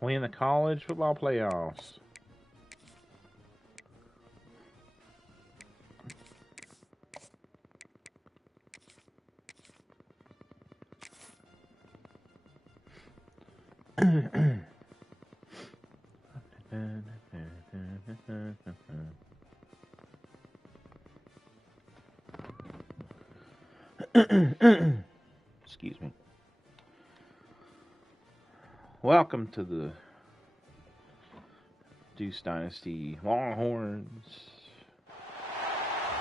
We in the college football playoffs. Excuse me. Welcome to the Deuce Dynasty Longhorns.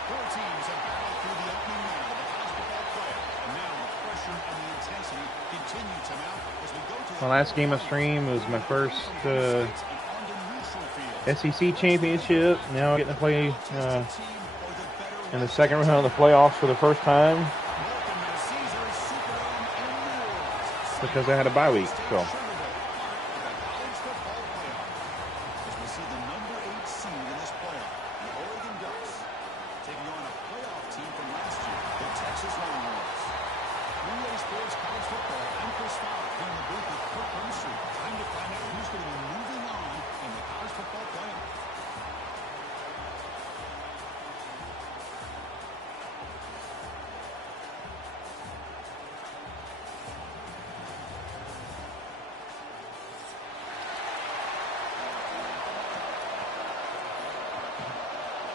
Four teams have battled through the opening minute of the college football playoff. Now the pressure and the intensity continue to mount as we go to My last game of stream was my first SEC championship. Now I'm getting to play in the second round of the playoffs for the first time because I had a bye week. So.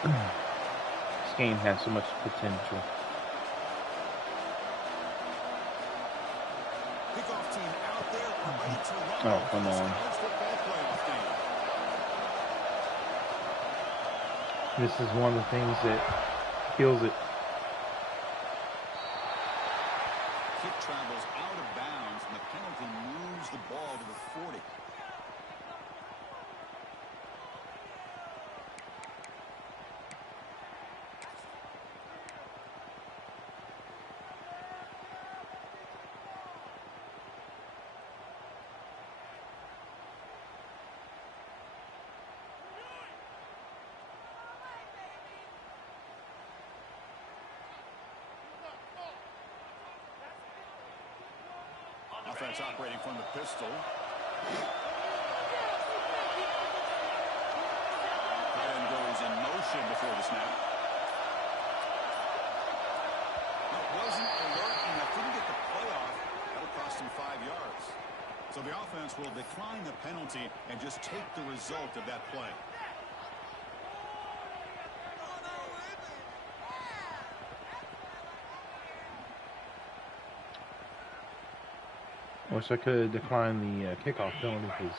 This game has so much potential. Oh, come on. This is one of the things that kills it. Kick travels out of bounds, and the penalty moves the ball to the 40. Offense operating from the pistol. Tight end goes in motion before the snap. It wasn't alert enough. Didn't get the playoff. That'll cost him 5 yards. So the offense will decline the penalty and just take the result of that play. Wish I could decline the kickoff penalty because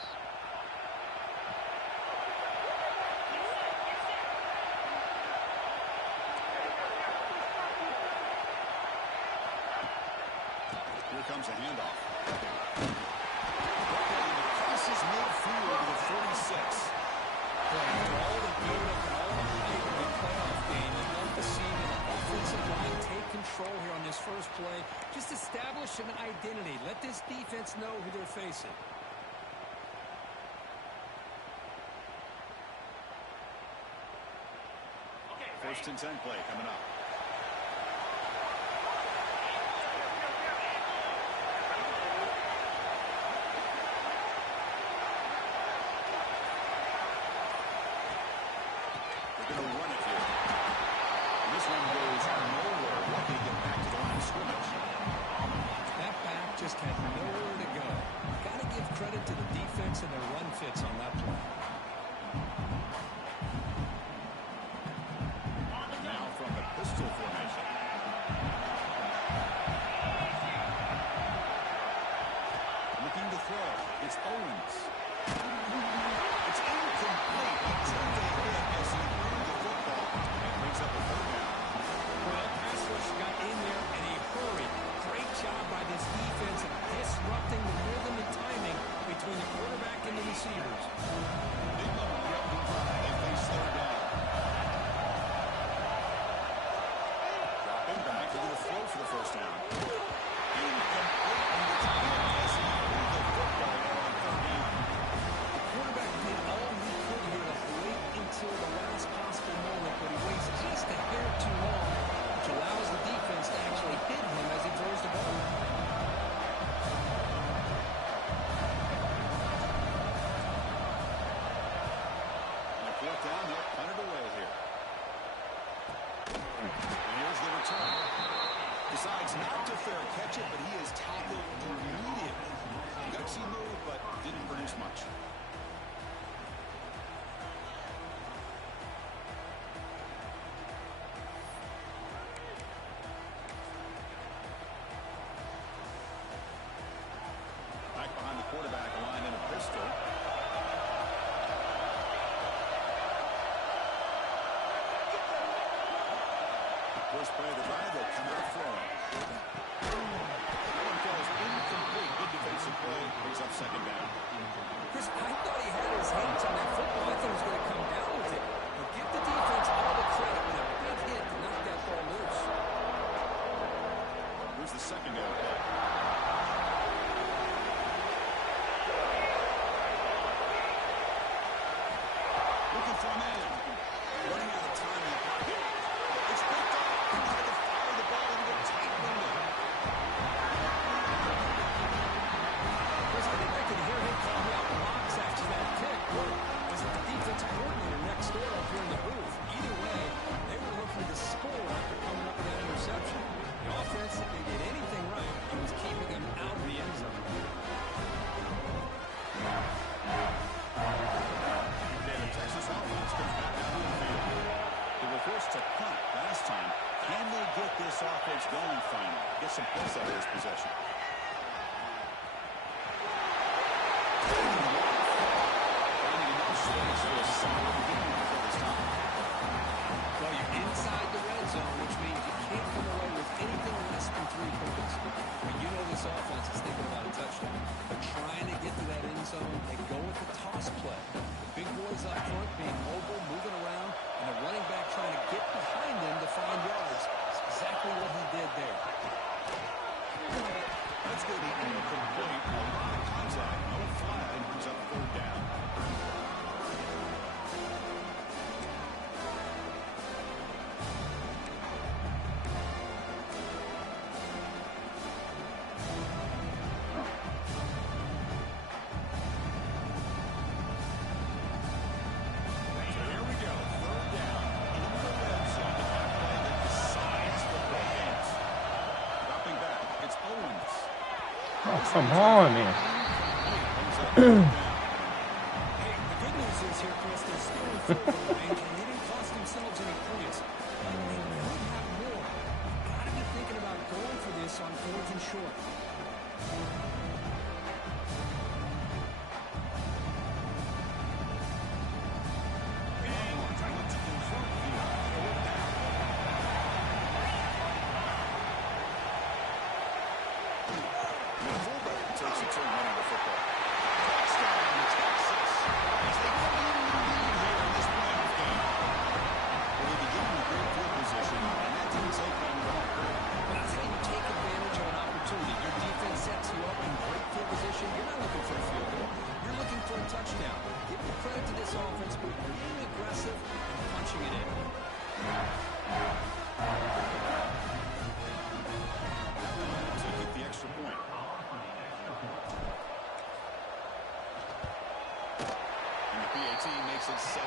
here comes a handoff. Crosses midfield to the 46. After all the build-up and all the hype of the playoff game, you'd love to see the offensive line take control here on this first play. Just establish an identity. Let this defense know who they're facing. First and 10 play coming up. They're going to run it here. This one goes nowhere. Lucky to get back to the line of scrimmage. That back just had nowhere to go. Got to give credit to the defense and their run fits on that play. Now from the pistol formation. Looking to throw. It's Owens. It's incomplete. He turned it in as he threw the football and brings up a third down. Well, pass rush got in there in a hurry. Great job by this defense of disrupting the rhythm and timing between the quarterback Decides not to fair catch it, but he is tackled immediately. Gutsy move, but didn't produce much. Back behind the quarterback, line in a pistol. First play of the drive, they'll come out throwing. OMFL is incomplete. Good defensive play. Brings up second down. Chris, I thought he had his hands on that football. I thought he was going to come down with it. But give the defense all the credit with a big hit to knock that ball loose. Here's the second down play. Looking for a man. Running out of time in the pocket. It's picked up. He tried to fire the ball into a tight window. Chris, I think I could hear him call me out the box after that pick. Or was it the defensive coordinator next door up here in the booth? Either way, they were looking to score after coming up with that interception. The offense, if they did anything right, it was keeping them out of the end zone. The Texas offense comes back out on the field. They were forced to punt last time. Can they get this offense going finally? Get some points out of this possession. Finding enough space for a solid game before this time. Well, you're inside the red zone, which means you can't come away with anything less than 3 points. But you know this offense is thinking about a touchdown. They're trying to get to that end zone. They go with the toss play. The big boys up front being mobile, moving around, and the running back trying to get behind them to find yards. It's exactly what he did there. That's going to be incomplete. A lot of contact. No flag. And brings up third down. Oh, come on, man. Hey, the good news is here, Chris, they're still in field goal range, and they didn't cost themselves any points. But they could have more. You've got to be thinking about going for this on 4th and short. Takes a turn running the football. Touchdown, Texas. As they come in the lead here in this playoff game. Well, they begin in a great field position, and that didn't take long at all. That's how you take advantage of an opportunity. Your defense sets you up in great field position. You're not looking for a field goal. You're looking for a touchdown. Give the credit to this offense for being really aggressive and punching it in. To get the extra point. PAT makes it 7-0.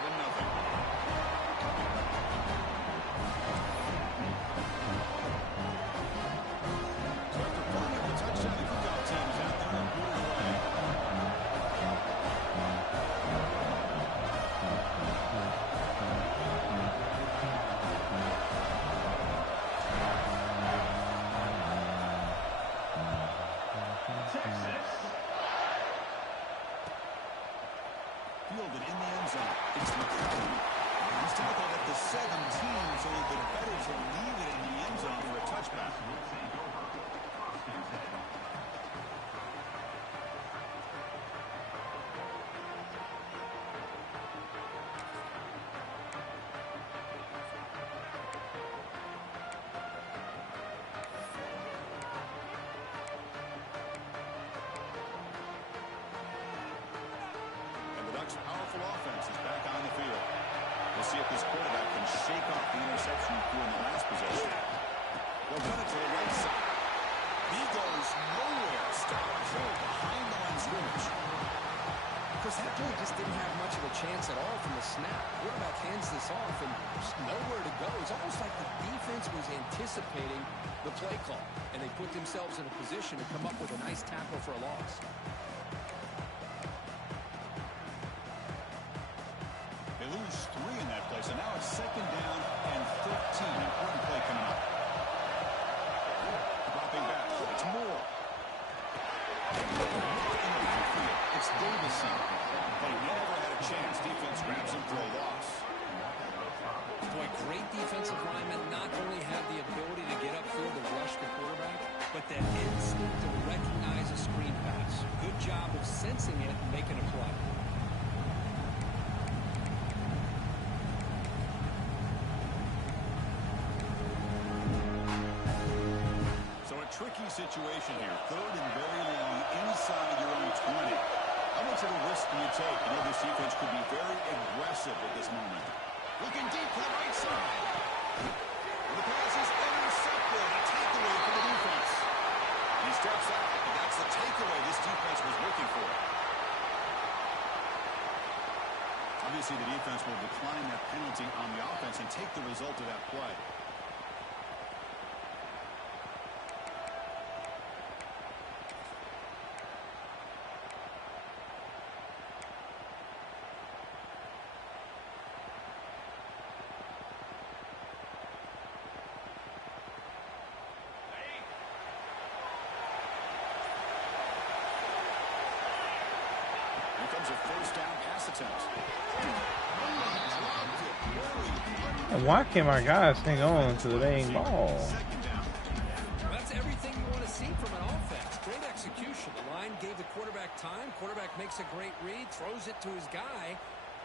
So after pulling up the touchdown, the kickoff team is out there and moving away. Fielded in the end zone. It's McCollum. He's tackled at the 17, so it'll be better to leave it in the end zone for a touchback. Ducks' powerful offense is back on the field. We'll see if this quarterback can shake off the interception he threw in the last possession. They'll run it to the right side. He goes nowhere. Stop cold behind the line of scrimmage. Chris, that play just didn't have much of a chance at all from the snap. Quarterback hands this off, and there's nowhere to go. It's almost like the defense was anticipating the play call, and they put themselves in a position to come up with a nice tackle for a loss. They lose 3 in that play, so now it's 2nd down and 13. Important play coming up. Dropping back. It's Moore. It's Davison. But he never had a chance. Defense grabs him for a loss. Boy, great defensive linemen not only have the ability to get upfield to rush the quarterback, but that instinct to recognize a screen pass. Good job of sensing it and making a play. Tricky situation here. 3rd and very long inside your own 20. How much of a risk do you take? You know this defense could be very aggressive at this moment. Looking deep to the right side. The pass is intercepted. A takeaway for the defense. He steps out, and that's the takeaway this defense was looking for. Obviously, the defense will decline that penalty on the offense and take the result of that play. Comes a 1st down pass attempt. And why can't my guys hang on to the dang ball? That's everything you want to see from an offense. Great execution. The line gave the quarterback time. Quarterback makes a great read, throws it to his guy,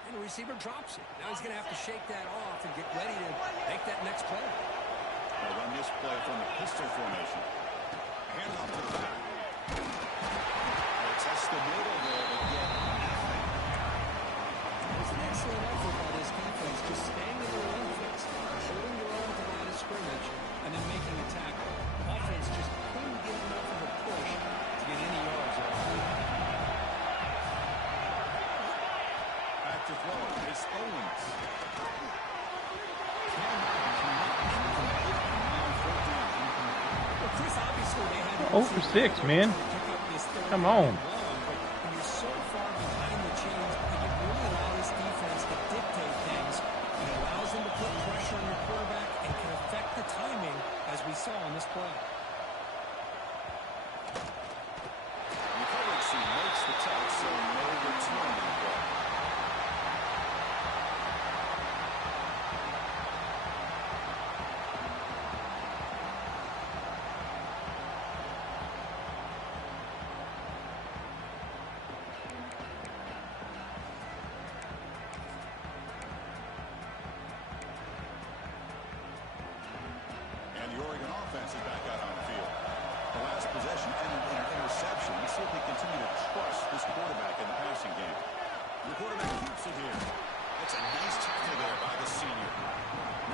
and the receiver drops it. Now he's going to have to shake that off and get ready to make that next play. They'll run this play from the pistol formation. Hand off to the back. They'll test the middle there to get nothing. It's an excellent effort by this defense, just staying in their own fence, holding their own at the line of scrimmage, and then making a tackle. Offense just couldn't get enough of a push to get any yards off. Back to throw. It's Owens. 0 for 6, man. Come on. When you're so far behind the chains, you really allow this defense to dictate things. It allows them to put pressure on your quarterback and can affect the timing, as we saw on this play. The coverage makes the touch, so no return in the play. Is back out on the field. The last possession ended in an interception. Let's see if they continue to trust this quarterback in the passing game. The quarterback keeps it here. That's a nice tackle there by the senior.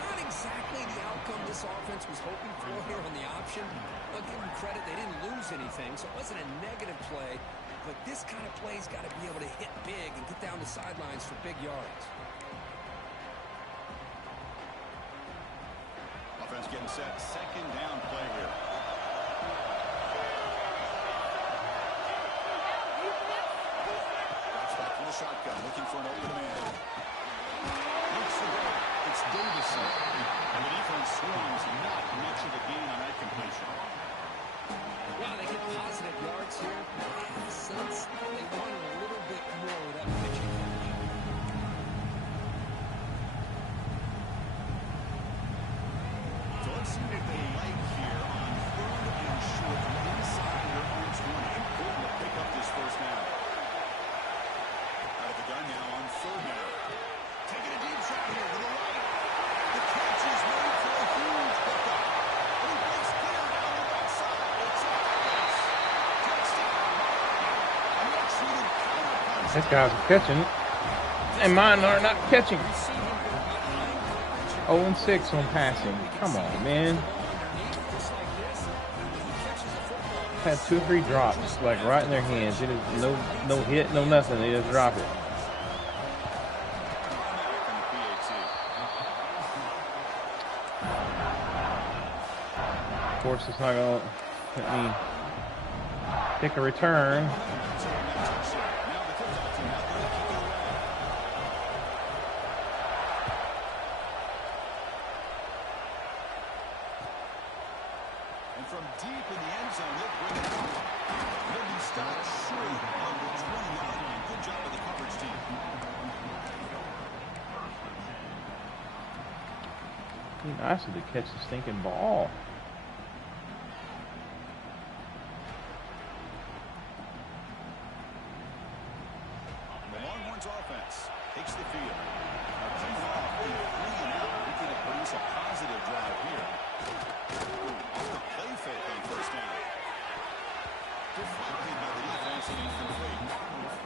Not exactly the outcome this offense was hoping for here on the option. I'll give them credit. They didn't lose anything, so it wasn't a negative play. But this kind of play's got to be able to hit big and get down the sidelines for big yards. Offense getting set. 2nd down play here. Drops back from the shotgun, looking for an open man. Looks the goal. It's Davison. And the defense swings. Not much of a gain on that completion. Wow, they get positive yards here. I have a sense they wanted a little bit more with that pitching coach. So let's see what they like here on 3rd and short from inside their own 20. Important to pick up this 1st down. Out of the gun now on 3rd down. Taking a deep shot here to the right. The catch is made for a huge pickup. And he breaks clear down the right side. It's a pass. Touchdown. A much-needed counter. These guys are catching it, and mine are not catching. 0 and 6 on passing. Come on, man. had 2 or 3 drops, like right in their hands. It is no hit, no nothing. They just drop it. Of course, it's not going to let me pick a return. From deep in the end zone, he'll bring it out. He'll be stopped short on the 20-yard line. Good job of the coverage team. Be nice to catch the stinking ball. The Longhorns offense takes the field. Now coming off a 3-and-out, looking to produce a positive drive here. Off the play fake on first down. Deflected by the defense and incomplete.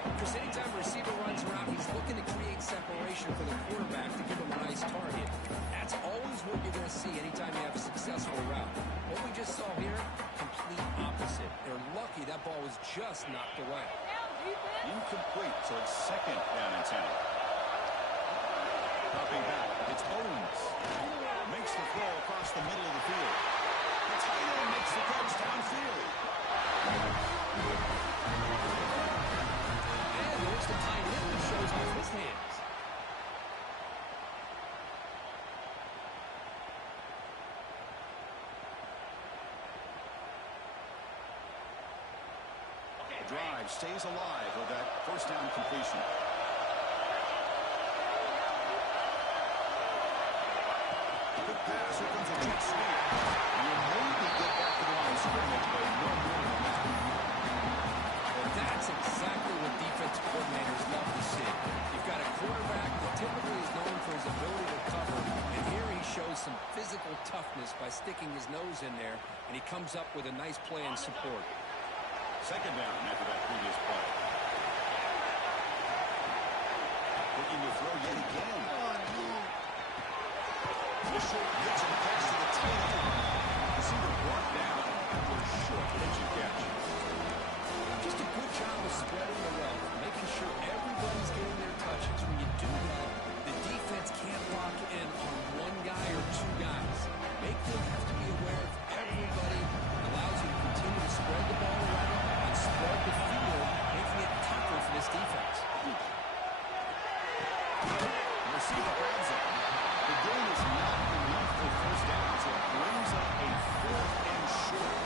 Because anytime a receiver runs around, he's looking to create separation for the quarterback to give him a nice target. That's always what you're going to see anytime you have a successful route. What we just saw here, complete opposite. They're lucky that ball was just knocked away. Incomplete, so it's second down and 10. Dropping back, it's Owens. Makes the throw across the middle of the field. The tight end makes the catch downfield. And there's the tight end that shows off his hands. The drive stays alive with that first down completion. Good pass, here comes a jet sweep. You maybe get back to the line of scrimmage, but no more than that. Well, that's exactly what defense coordinators love to see. You've got a quarterback that typically is known for his ability to cover, and here he shows some physical toughness by sticking his nose in there, and he comes up with a nice play in support. Second down after that previous play. Looking to throw yet again. Initial pitch and pass to the tight end. Receiver brought down after a short pitch and catch. Just a good job of spreading the wealth, making sure everybody's getting their touches. When you do that, the defense can't lock in on one guy or 2 guys. Make them have to be aware of everybody. It allows you to continue to spread the ball around and spread the field, making it tougher for this defense. The receiver grabs it. The gain is not enough for first down, so it brings up a 4th and short.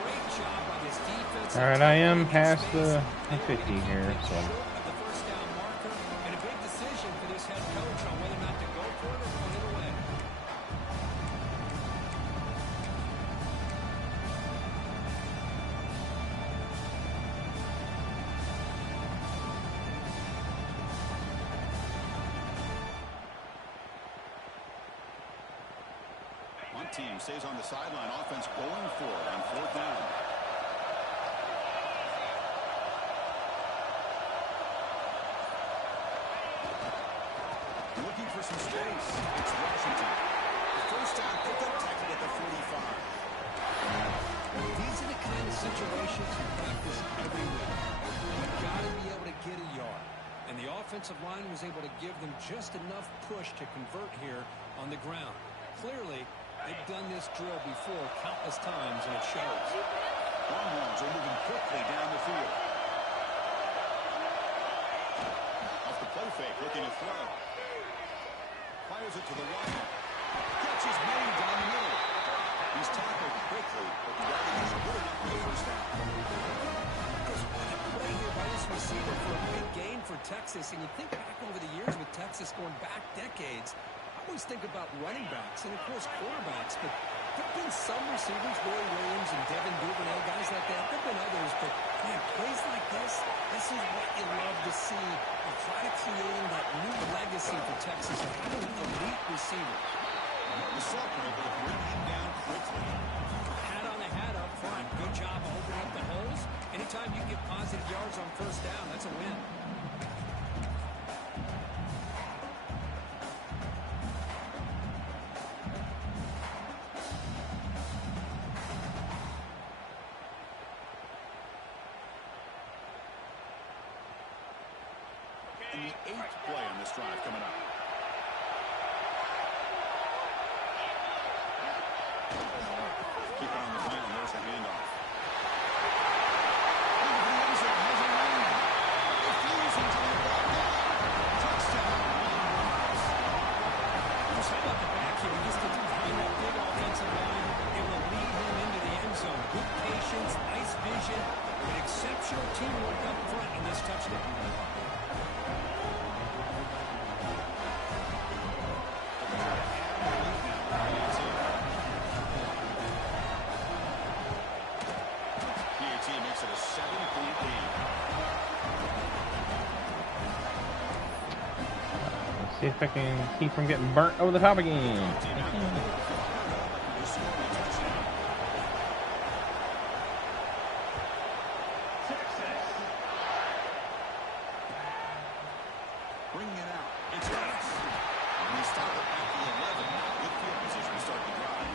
Great job by this defense. All right, I am past the 50 here, so. The first down marker, and a big decision for this head coach on whether or not to go for it or punt it away. One team stays on the sideline. Offense going for it on 4th down. Looking for some space. It's Washington. The first down pickup tackled at the 45. These are the kind of situations you practice every week. You've got to be able to get a yard. And the offensive line was able to give them just enough push to convert here on the ground. Clearly, they've done this drill before countless times, and it shows. Longhorns are moving quickly down the field. Off the play fake, looking to throw. Fires it to the right. Catch is made down the middle. He's tackled quickly, but the yardage is good enough for the first down. Just what a play here by this receiver for a big gain for Texas. And you think back over the years with Texas going back decades, I always think about running backs and, of course, quarterbacks. But there have been some receivers, Roy Williams and Devin Duvernay, guys like that. There have been others, but, man, plays like this is what you love to see. And try to creating that new legacy for Texas of having elite receivers. The Sultan able to bring him down quickly. Hat on the hat up front. Good job of opening up the holes. Anytime you get positive yards on first down, that's a win. and the 8th play on this drive coming up. Keep it on the ground. There's the handoff. How about the back here? He gets to behind that big offensive line. It will lead him into the end zone. Good patience, nice vision, and exceptional teamwork up front in this touchdown. PAT makes it a 7-point game. See if I can keep from getting burnt over the top again. Bringing it out. It's Deuce. And they stop it at the 11. Good field position to start the drive.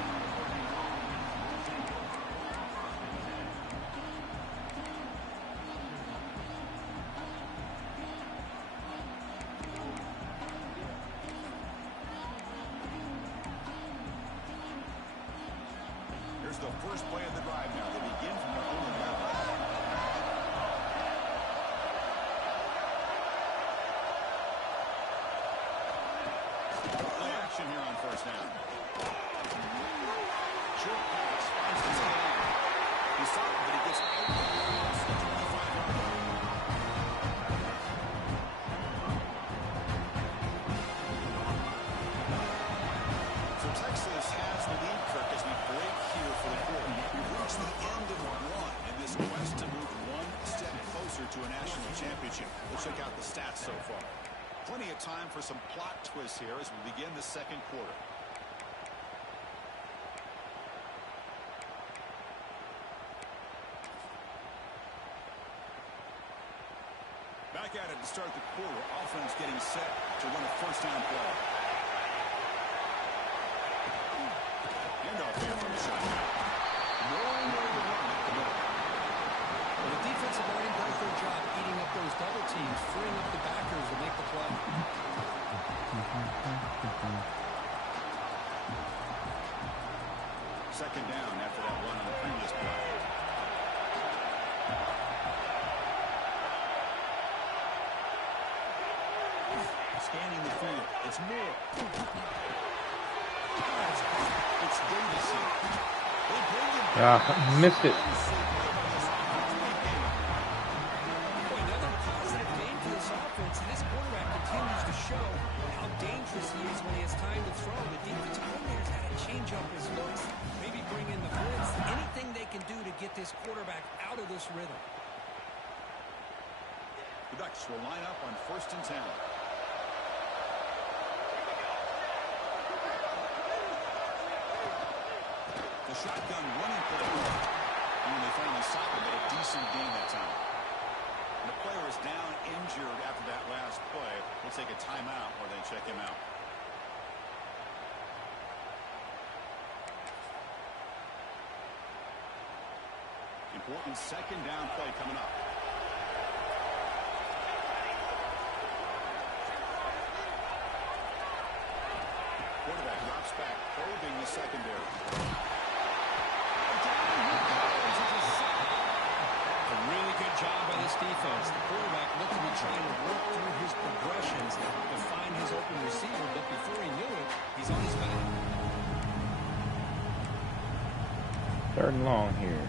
Here's the first play of the drive now. They begin from their own 11. Play action here on first down. Short pass finds his hand. He saw it, but he gets out of the 25-yard line. So Texas has the lead, Kirk, as we break here for the quarter. We've reached the end of one in this quest to move one step closer to a national championship. Let's check out the stats so far. Plenty of time for some plot twists here as we begin the second quarter. Back at it to start the quarter. Offense getting set to run a first down play. Handoff here from the shotgun. No way to run at the middle. Well, the defensive line does their job eating up those double teams, freeing up the backers to make the play. Second down after that run on the previous play. Scanning the field. It's Moore. It's Deuce. Missed it. Another positive game for this offense, and this quarterback continues to show how dangerous he is when he has time to throw. The defensive coordinator's got to change up his looks, maybe bring in the blitz, anything they can do to get this quarterback out of this rhythm. The Ducks will line up on 1st and 10. The shotgun running play. And they finally stop it, but a decent gain that time. And the player is down injured after that last play. We'll take a timeout or they check him out. Important second down play coming up. Quarterback drops back, probing the secondary. A really good job by this defense. The quarterback looked to be trying to work through his progressions to find his open receiver, but before he knew it, he's on his back. 3rd and long here.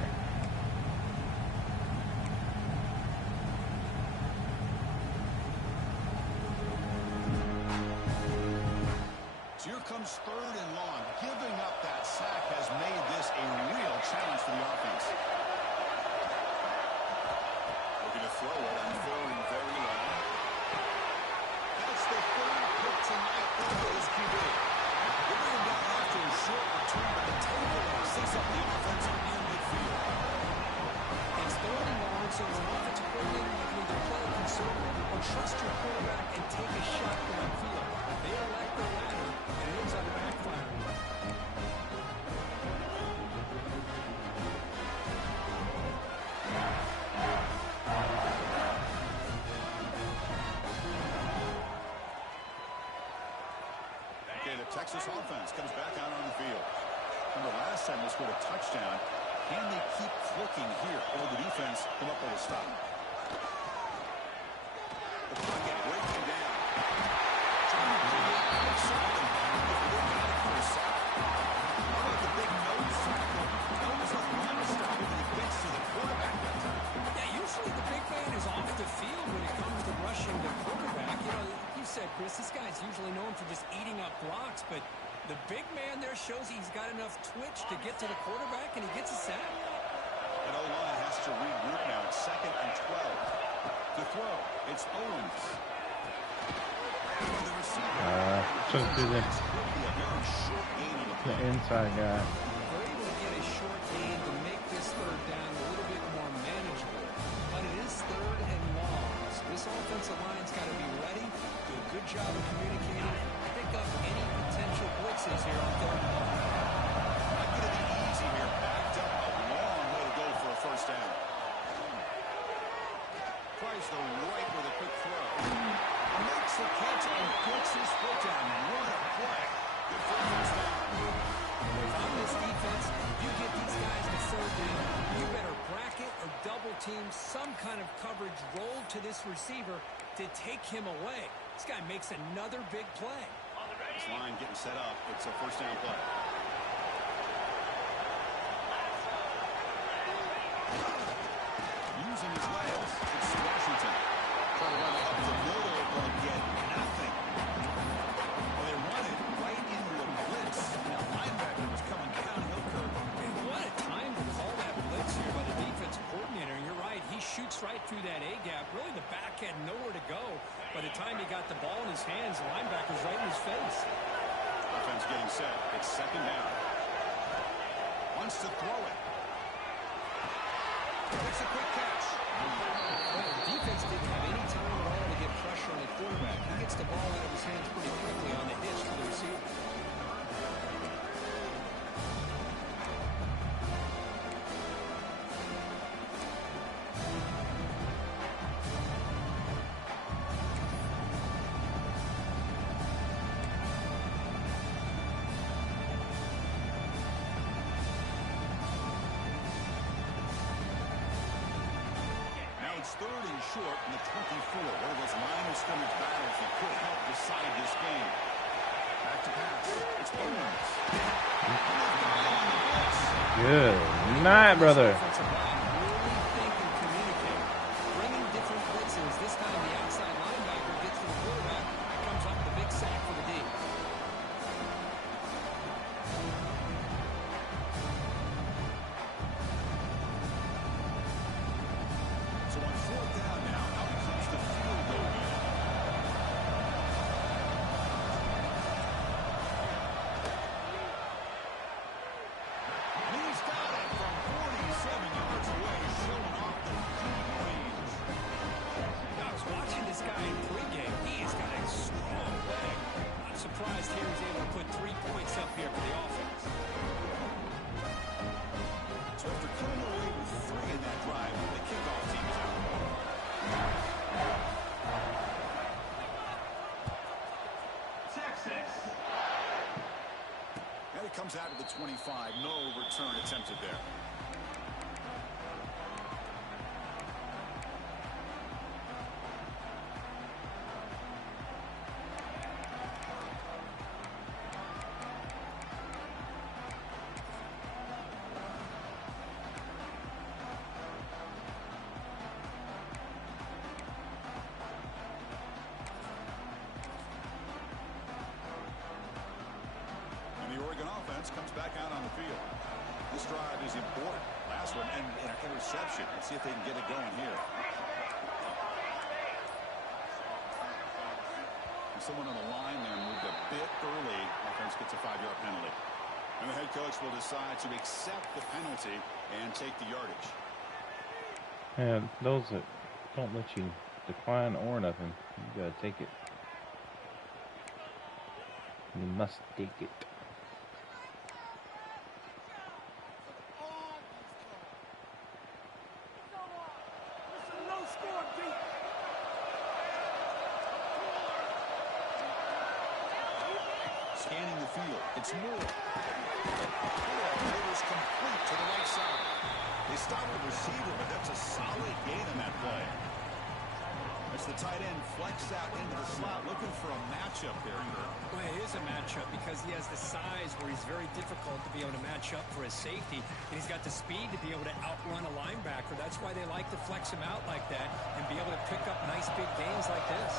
So here comes 3rd and long. Giving up that sack has made this a real challenge for the offense. Looking to throw it on 3rd and very long. That's the 3rd pick tonight for his QB. They bring him down after a short return, but the takeaway sets up the offensive and midfield. It's 3rd and long, so as an offensive coordinator, you can either play conservative or trust your quarterback and take a shot downfield. They elect the latter, and it ends up backfiring. Texas offense comes back out on the field. Remember, last time they scored a touchdown. Can they keep clicking here? Or the defense come up with a stop? The pocket breaking down. Trying to bring it outside and back before they got it for a sack. How about the big nose tackle? Almost a run stop when he gets to the quarterback that time. Yeah, usually the big man is off the field when it comes to rushing the quarterback. You know, you said, Chris, this guy's usually known for just eating up blocks, but the big man there shows he's got enough twitch to get to the quarterback, and he gets a sack. And O-line has to regroup now. It's 2nd and 12. To throw, it's Owens. The receiver. Just do It's going to be a very short gain on the the play. inside guy. They're able to get a short gain to make this third down a little bit more manageable. But it is 3rd and long. So this offensive line's got to be ready, do a good job of communicating, pick up any potential blitzes here on 3rd and long. Not going to be easy here. Backed up a long way to go for a first down. Tries the right with a quick throw. Makes the catch and puts his foot down. What a play. Good for a first down. If I'm this defense, you get these guys to 3rd down, you better bracket or double team some kind of coverage roll to this receiver to take him away. This guy makes another big play. This line getting set up. It's a first down play. Using his legs. It's Washington. Trying to run up the middle, but get nothing. Well, they run it right into a blitz. And the linebacker was coming downhill curve. And what a time to call that blitz here by the defensive coordinator. And you're right, he shoots right through that A-gap. Really, the back had nowhere to go. By the time he got the ball in his hands, the linebacker's right in his face. Offense getting set. It's 2nd down. Wants to throw it. It's a quick catch. Well, the defense didn't have any time at all to get pressure on the quarterback. He gets the ball out of his hands pretty quickly on the hitch to the receiver. It's 3rd and short in the 24. One of those line of scrimmage battles that could help decide this game. Back to pass. It's Owens. Good night, brother. Offensive line really think and communicate. Bringing different blitzes. This time the outside linebacker gets to the quarterback. Comes up with a big sack for the D. So on 4th down now, out comes the field goal unit. He's got it from 47 yards away, showing off the deep range. I was watching this guy in pregame. He has got a strong leg. I'm surprised here he's able to put 3 points up here for the offense. So after coming away with 3 in that drive, the kickoff team is out. And it comes out of the 25. No return attempted there. Comes back out on the field. This drive is important. Last one, and an interception. Let's see if they can get it going here. And someone on the line there moved a bit early. Offense gets a 5-yard penalty. And the head coach will decide to accept the penalty and take the yardage. And those that don't let you decline or nothing, you gotta take it. You must take it. Scanning the field. It's Moore. It's complete to the right side. They stop the receiver, but that's a solid gain on that play. As the tight end flexed out into the slot, looking for a matchup there. Well, it is a matchup because he has the size where he's very difficult to be able to match up for his safety, and he's got the speed to be able to outrun a linebacker. That's why they like to flex him out like that and be able to pick up nice big gains like this.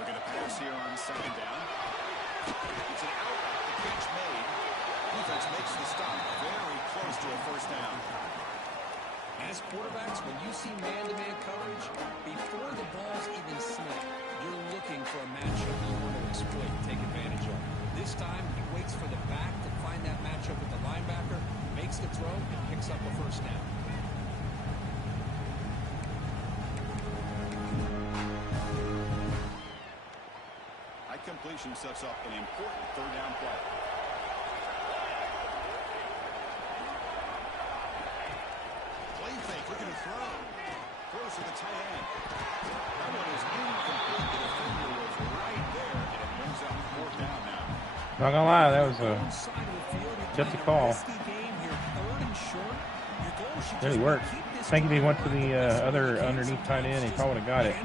Looking to pass here on second down. It's an out. The catch made. Defense makes the stop. Very close to a first down. As quarterbacks, when you see man-to-man coverage, before the ball's even snapped, you're looking for a matchup you want to exploit, take advantage of. This time, he waits for the back to find that matchup with the linebacker, makes the throw, and picks up a first down. High completion sets up an important third down play. Looking to throw. Throws to the tight end. That one is incomplete. The defender was right there, and it brings up fourth down now. Not gonna lie, that was just a call. Really worked. I think if he went to the other underneath tight end, he probably would have got it.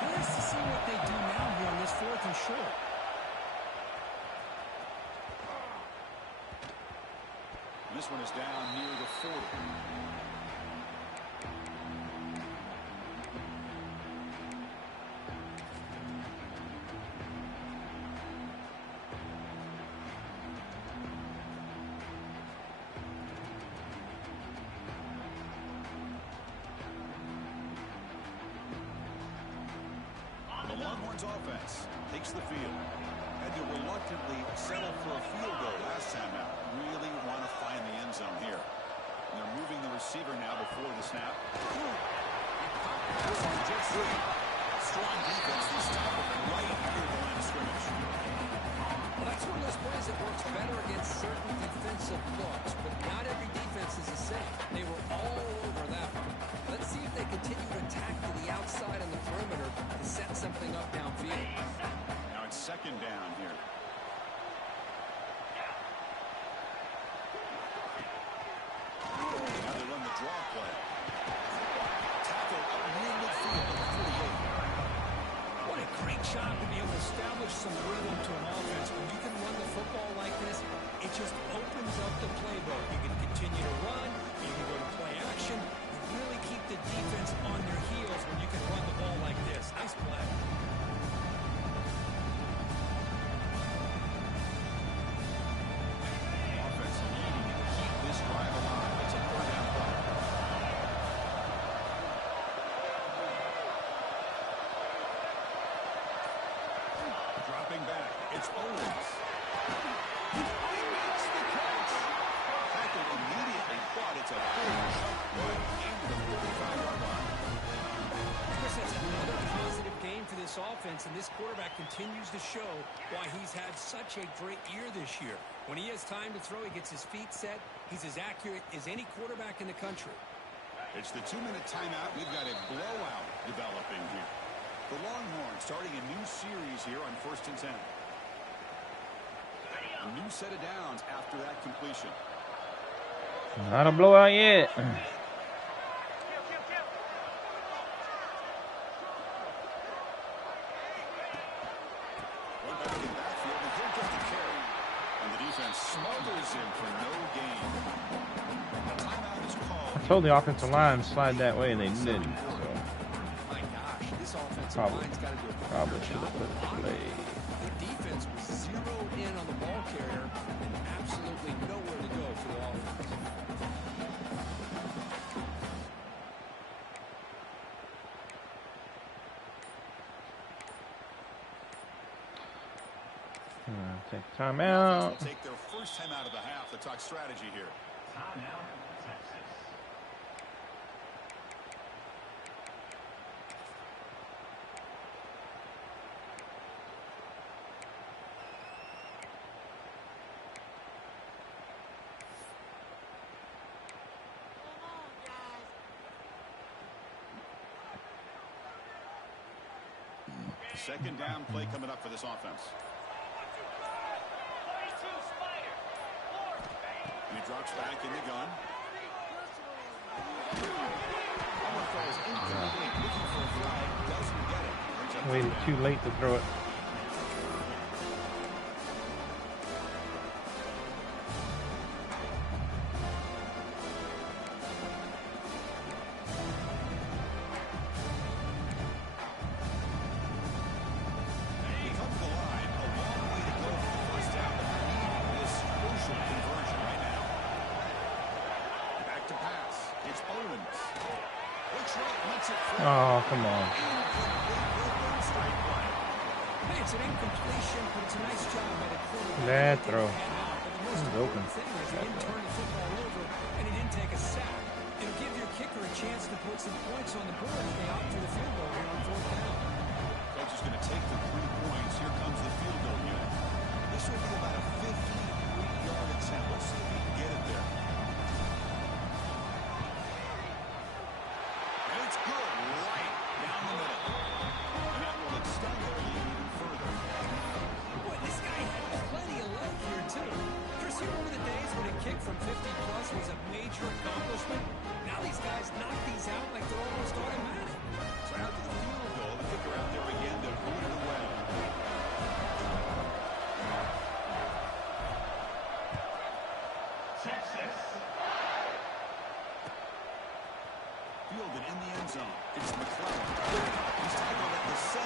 Curious to see what they do now here on this 4th and short. This one is down near the 40. The Longhorns offense takes the field. Had to reluctantly settle for a field goal last time out. Really want to find the end zone here. And they're moving the receiver now before the snap. Strong defense this time, right near the line of scrimmage. Well, that's one of those plays that works better against certain defensive looks, but not every defense is the same. They were all over that one. Let's see if they continue to attack to the outside on the perimeter to set something up downfield. Now it's second down here. Now they run the draw play. Tackle up near midfield at the 48. What a great job to be able to establish some rhythm to an offense. When you can run the football like this, it just opens up the playbook. You can continue to run, you can go to play action, and really keep the defense on their heels when you can run the ball like this. Nice play. Offense needing to keep this drive alive. It's a third down play. Dropping back. It's Owens. He makes the catch. Tackled immediately, but it's a big jump right into the 45-yard line. Chris, that's another positive game for this offense, and this quarterback continues to show why he's had such a great year this year. When he has time to throw, he gets his feet set. He's as accurate as any quarterback in the country. It's the 2-minute timeout. We've got a blowout developing here. The Longhorns starting a new series here on 1st and 10. A new set of downs after that completion. Not a blowout yet. One back in backfield, and he'll get the carry. And the defense smothers him for no gain. A timeout is called. I told the offensive line to slide that way, and they didn't. So My gosh, this offensive line's got to do a probably better should job have put of the blocking. play. The defense was zeroed in on the ball carrier and absolutely nowhere to go for the offense. Take timeout. They'll take their first time out of the half to talk strategy here. Second down play coming up for this offense. And he drops back in the gun. OMFL is incomplete. Looking for a flag. Doesn't get it. Brings up Waited too late to throw it. Oh, come on. Hey, it's an incompletion, but it's a nice job by the quarterback. Bad throw. He's open. He didn't turn the football over, and he didn't take a sack. It'll give your kicker a chance to put some points on the board if they opt for the field goal here on fourth down. Coach is going to take the 3 points. Here comes the field goal unit. This will be about a 53-yard attempt. Let's see if we can get it there. And it's good, right down the middle. And that will extend their lead even further. Boy, this guy had plenty of leg here, too. Chris, you remember the days when a kick from 50-plus was a major accomplishment? Now these guys knock these out like they're almost automatic. So after the field goal, the kicker out there again to boot it away. Fielded in the end zone. It's McClellan. He's tackled at the 17,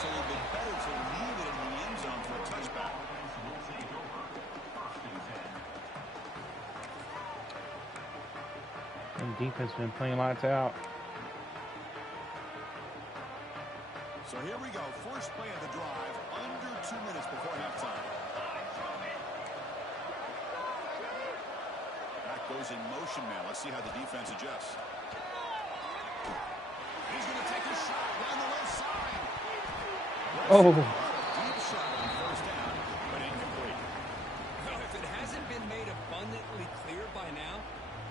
so it would be better to leave it in the end zone for a touchback. And defense been playing lights out. So here we go. First play of the drive, under 2 minutes before halftime. Back goes in motion now. Let's see how the defense adjusts. He's going to take a shot down the left side. Oh. Deep shot on first down, but incomplete. Well, if it hasn't been made abundantly clear by now,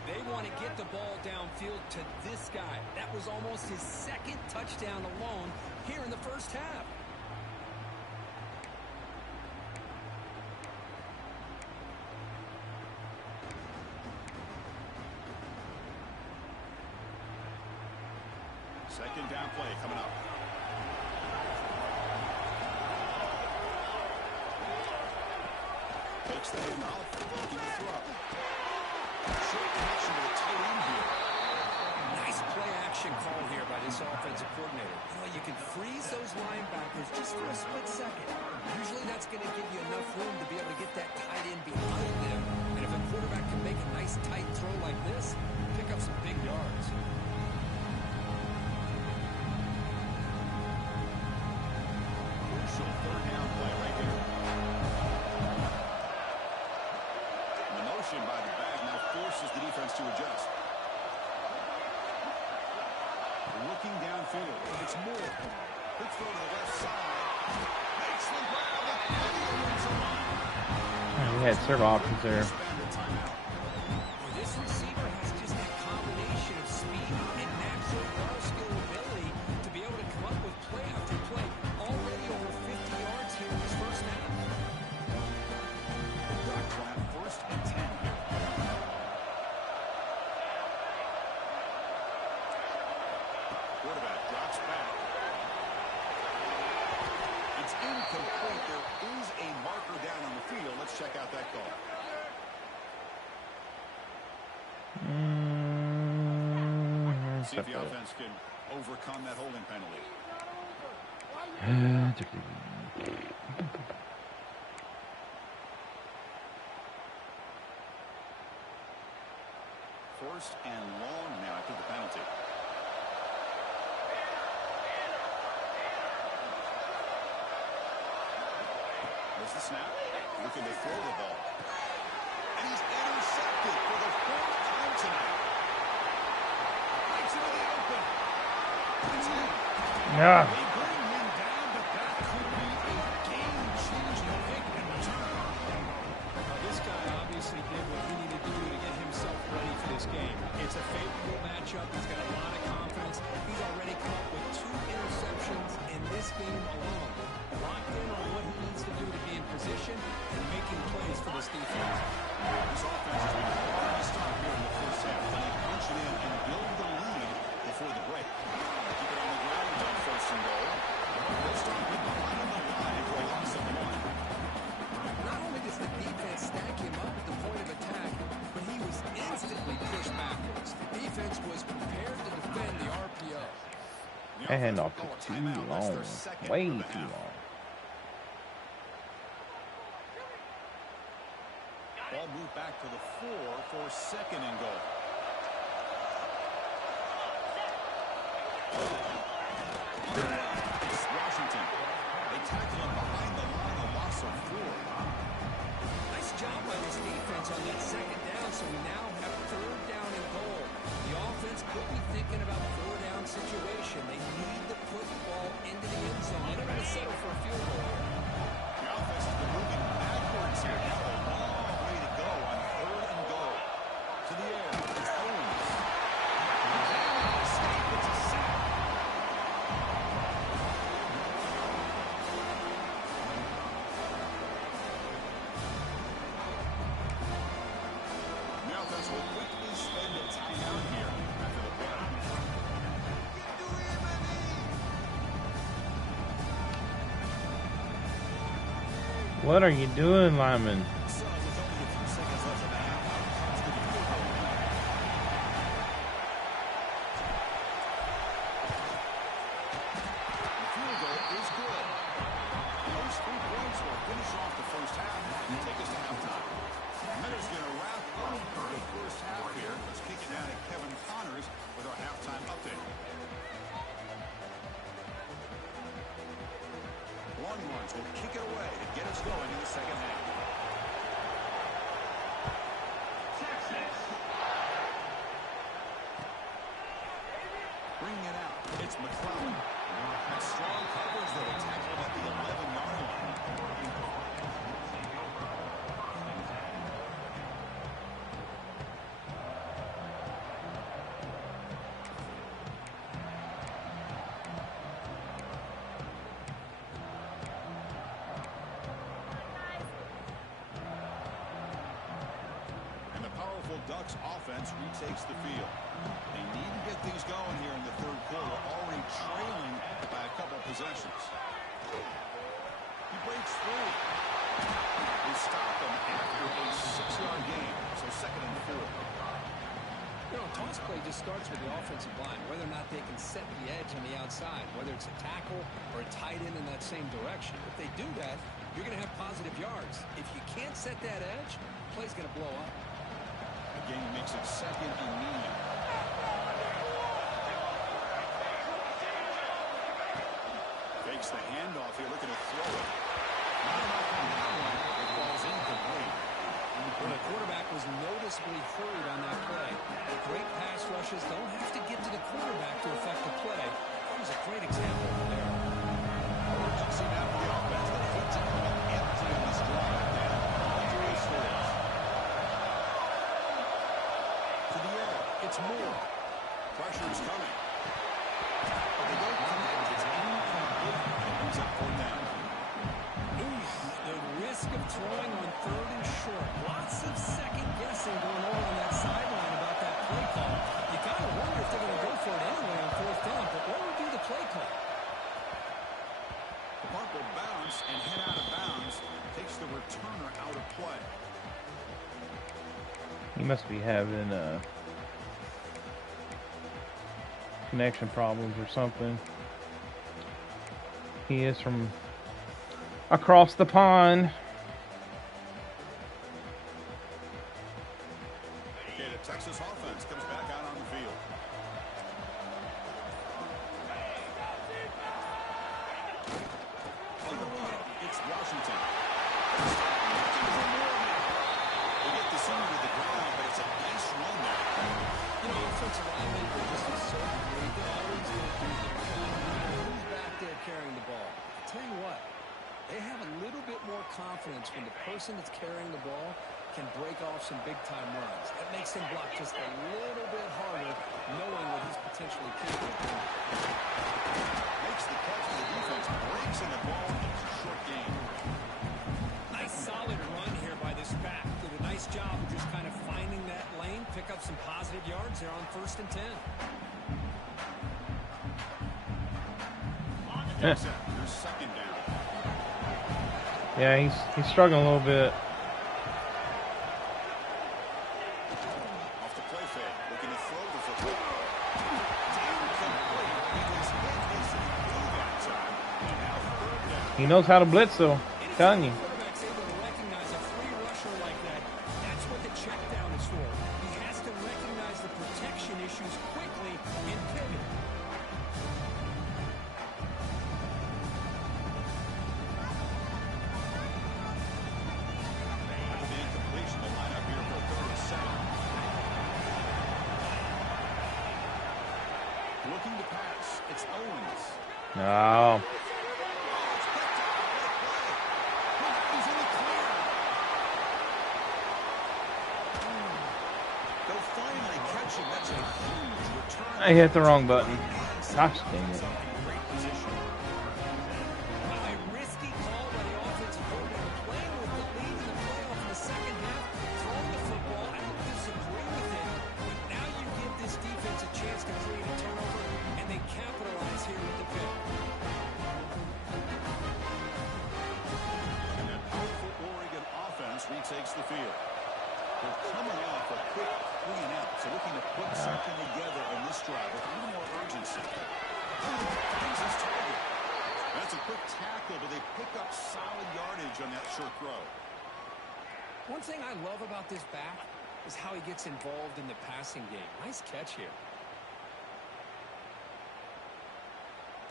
they want to get the ball downfield to this guy. That was almost his second touchdown alone here in the first half. Second down play coming up. Takes the handoff, looking to throw. Short connection to the tight end here. Nice play action call here by this offensive coordinator. You know, you can freeze those linebackers just for a split second. Usually that's going to give you enough room to be able to get that tight end behind them. And if a quarterback can make a nice tight throw like this, pick up some big yards. Crucial third down play right here. And the motion by the back now forces the defense to adjust. Looking downfield. It's Moore. Quick throw to the left side. Makes the grab and wins a line. We had several options there. Well, this receiver has just that combination of speed and natural ball skill ability to be able to come up with play after play. Already over 50 yards here in this first half. Rock flat, first and 10 here. Quarterback drops back. It's incomplete. There is a marker down on the field. Let's check out that call. See if the offense can overcome that holding penalty. First and long now after the penalty. There's the snap. Looking to throw the ball. And he's intercepted for the 4th time tonight. Breaks into the open. Yeah. They bring him down, but that could be a game-changing pick in return. Now, this guy obviously did what he needed to do to get himself ready for this this game. It's a favorable matchup. He's got a lot of confidence. He's already come up with 2 interceptions in this game alone. Locked in on what he needs to do to be in position and making plays for this defense. This offense has been hard to stop here in the first half. Can they punch it in and build the lead before the break? Keep it on the ground on first and goal. They'll start with behind the line for a loss of 1. Not only does the defense stack him up at the point of attack, but he was instantly pushed backwards. The defense was prepared to defend the RPO. That handoff took too long. Way too long. Ball moved back to the 4 for second and goal. It's Washington. They tackle him behind the line, a loss of 4. Nice job by this defense on that second down, so we now have third down and goal. The offense could be thinking about third down situation. They need to put the ball into the end zone. They're not going to settle for a field goal. The offense has been moving backwards here. Now a long way to go on third and goal. To the air. It's Owens. It's a sack. The offense will quickly spend a timeout here after the play. What are you doing, lineman? So, with only a few seconds left in the half, it's going to be a field goal. The field goal is good. And those 3 points will finish off the first half and take us to halftime. And that is going to wrap up the first half here. Let's kick it down to Kevin Connors with our halftime update. Longhorns will kick it away to get us going in the second half. Bringing it out, it's McClellan. That's strong coverage that will tackle him at the 11-yard line. And the powerful Ducks offense retakes the field. They need to get things going here in the third quarter, already trailing by a couple possessions. He breaks through. They stop him after a 6-yard gain, so second and 4. You know, toss play just starts with the offensive line, whether or not they can set the edge on the outside, whether it's a tackle or a tight end in that same direction. If they do that, you're going to have positive yards. If you can't set that edge, the play's going to blow up. The game makes it second and medium. Fakes the handoff here, looking to throw it. Not enough on that one. It falls incomplete. Well, the quarterback was noticeably hurried on that play. Great pass rushes don't have to get to the quarterback to affect the play. That was a great example there. Urgency now for the offense that hates it coming empty in this drive. Andre scores. To the air, it's Moore. Pressure is coming. But they don't connect. It's incomplete. It brings up 4th down. The risk of throwing on third and short. Lots of second guessing going on that sideline about that play call. You got to wonder if they're going to go for it anyway on 4th down, but what would be the play call? The punt will bounce and head out of bounds. Takes the returner out of play. He must be having connection problems or something. He is from across the pond. Okay, the Texas offense comes back out on the field. On the run, it's Washington. They get the center to the ground, but it's a nice run there. You know, offensive linemen are just a certain breed. They're always going to do their job. Who's back there carrying the ball? I'll tell you what, they have a little bit more confidence when the person that's carrying the ball can break off some big-time runs. That makes him block just a little bit harder, knowing what he's potentially capable of. Makes the catch for the defense, breaks in the ball, and it's a short game. Nice solid run here by this back. Did a nice job of just kind of finding that lane, pick up some positive yards there on 1st and 10. There's second down. Yeah, he's struggling a little bit. Off the play fake, looking to throw the football. Incomplete. He was hit as he threw that time. And now third down. He knows how to blitz, though. I'm telling you. Quarterback's able to recognize a free rusher like that. That's what the check down is for. He has to recognize the protection issues quickly and pivot. After the incompletion, the lineup here for a third and 7. Looking to pass. It's Owens. No. He's in the clear. They'll finally catch him. That's a huge return. I hit the wrong button. Gosh dang it. Great position. A risky call by the offensive coordinator, playing with the lead in the playoff in the second half, throwing the football. I don't disagree with it, but now you give this defense a chance to create a turnover, and they capitalize here with the pick. And that powerful Oregon offense retakes the field. They're coming off a quick 3-and-out, so looking to put something together in this drive with a little more urgency. Finds his target. That's a quick tackle, but they pick up solid yardage on that short throw. One thing I love about this back is how he gets involved in the passing game. Nice catch here.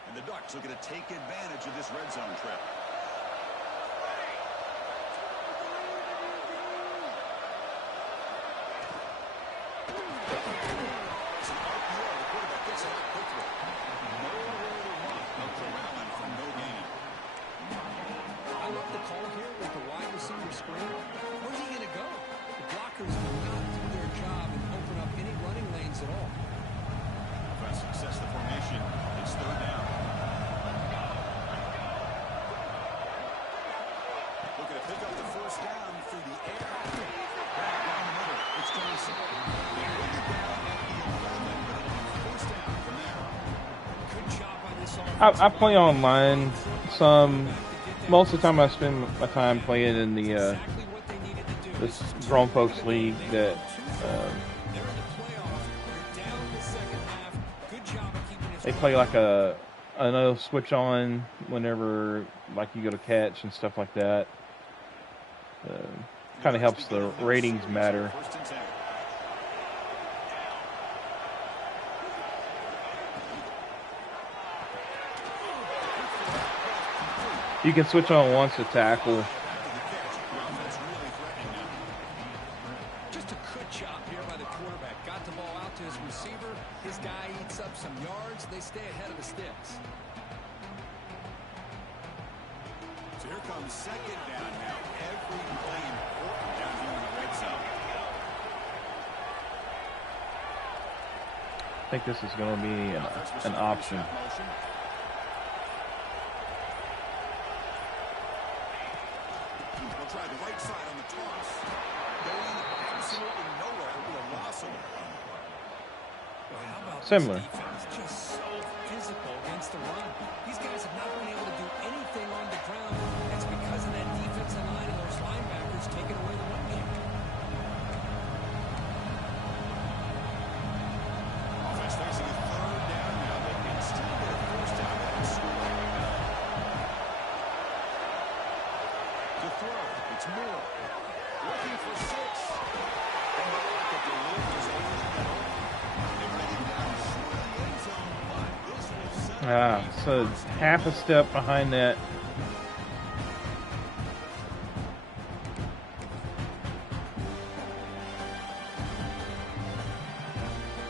And the Ducks looking to take advantage of this red zone trap. It's an RPO. The quarterback gets it out quickly. Nowhere to run. Comes around for no gain. I love the call here with the wide receiver screen. Where's he going to go? The blockers do not do their job and open up any running lanes at all. Offense success the formation. It's third down. Looking to pick up the first down through the air. Back down the middle. It's Johnson. They bring it down at the 11, but it'll be first down from there. Good job by this offense. I play online some. Most of the time I spend my time playing in the Exactly what they needed to do. this grown folks league that They're in the playoff. They're down in the second half. Good job of keeping it. they play like another switch on whenever like you go to catch and stuff like that. Kind of helps the ratings matter. First and 10. You can switch on once to tackle. Just a good job here by the quarterback. Got the ball out to his receiver. His guy eats up some yards. They stay ahead of the sticks. So here comes second down now. Every play important down here in the red zone. I think this is going to be an option. Motion. We'll try the right side on the toss. Going absolutely nowhere with a loss of it. Well, how about Similar. this defense? Just so physical against the run. These guys have not been able to do anything on the ground. It's because of that defensive line and those linebackers taking away the run game. Offense facing a third down now. They can still get a first down and score. To throw, it's Moore. Looking for 6. And the pocket to lift is over the middle. They're heading down short of the end zone, but this will set So half a step behind that.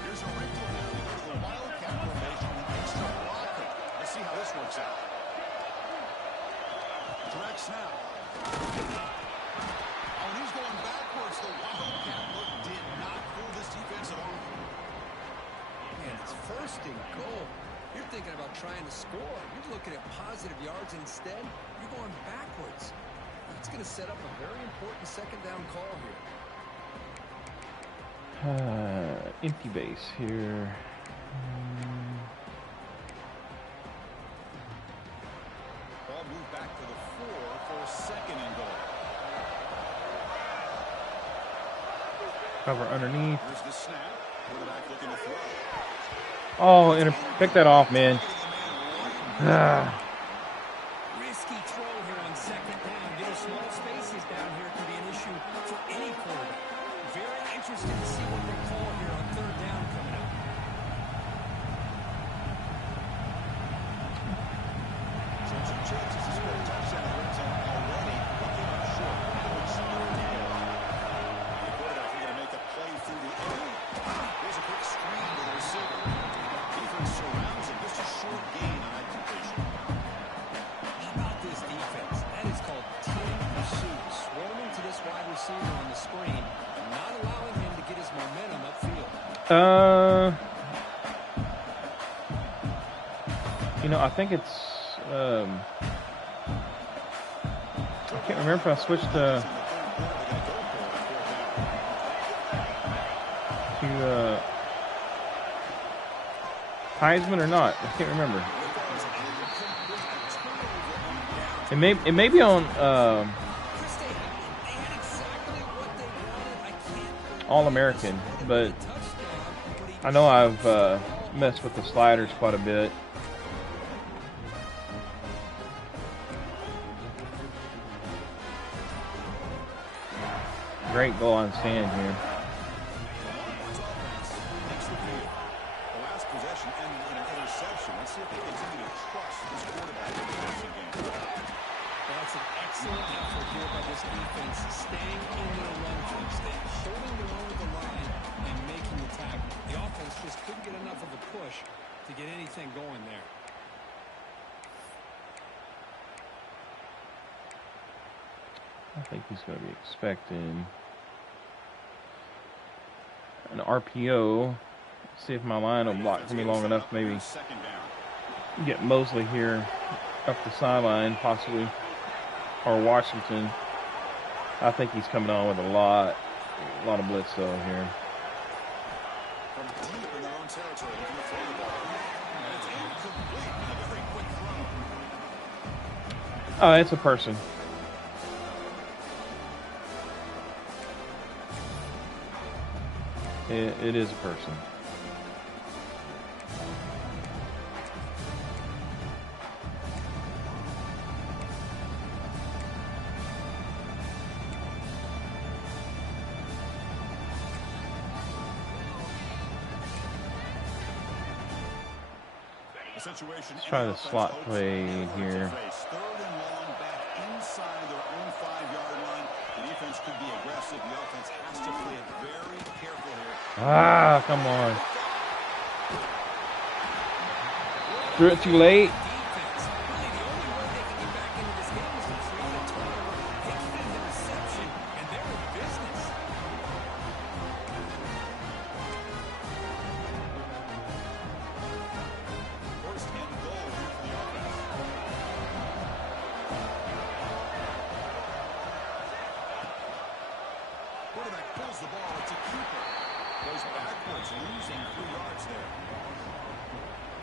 Here's a wrinkle now. They go to the wildcat formation and they start blocking. Let's see how this works out. Direct snap. Oh, and he's going backward first and goal. You're thinking about trying to score. You're looking at positive yards. Instead, you're going backwards. That's going to set up a very important second down call here. Empty base here. Ball moved back to the 4 for a second and goal. Cover underneath. Here's the snap. Quarterback looking to throw. Oh, pick that off, man. Risky throw here on second down. You know, small spaces down here can be an issue for any quarterback. Very interesting to see what they call here on third down coming up. Some chances to score a touchdown in the red zone already. Looking up short. Now it's third down. The quarterback going to make a play through the air. Here's a quick screen to the receiver. Defense surrounds him. Just a short gain on that completion. How about this defense? That is called team pursuit. Swarming to this wide receiver on the screen, not allowing him to get his momentum upfield. You know, I think it's I can't remember if I switched to Heisman or not. I can't remember. It may be on All-American, but I know I've messed with the sliders quite a bit. Great goal on stand here. The last possession ended in an interception. Let's see if they continue to trust this quarterback in the passing game. That's an excellent effort here by this defense, staying in their run game, holding their own with the line and making the tackle. The offense just couldn't get enough of a push to get anything going there. I think he's going to be expecting an RPO. See if my line will block for me long enough. Maybe get Mosley here up the sideline, possibly, or Washington. I think he's coming on with a lot of blitz though here. From deep in their own territory, looking to throw the ball. And it's incomplete. A very quick throw. Oh, it's a person. It is a person. Let's try the slot play here. Third and long back inside their own 5-yard line. The defense could be aggressive. The offense has to play it very careful here. Ah, come on. Threw it too late.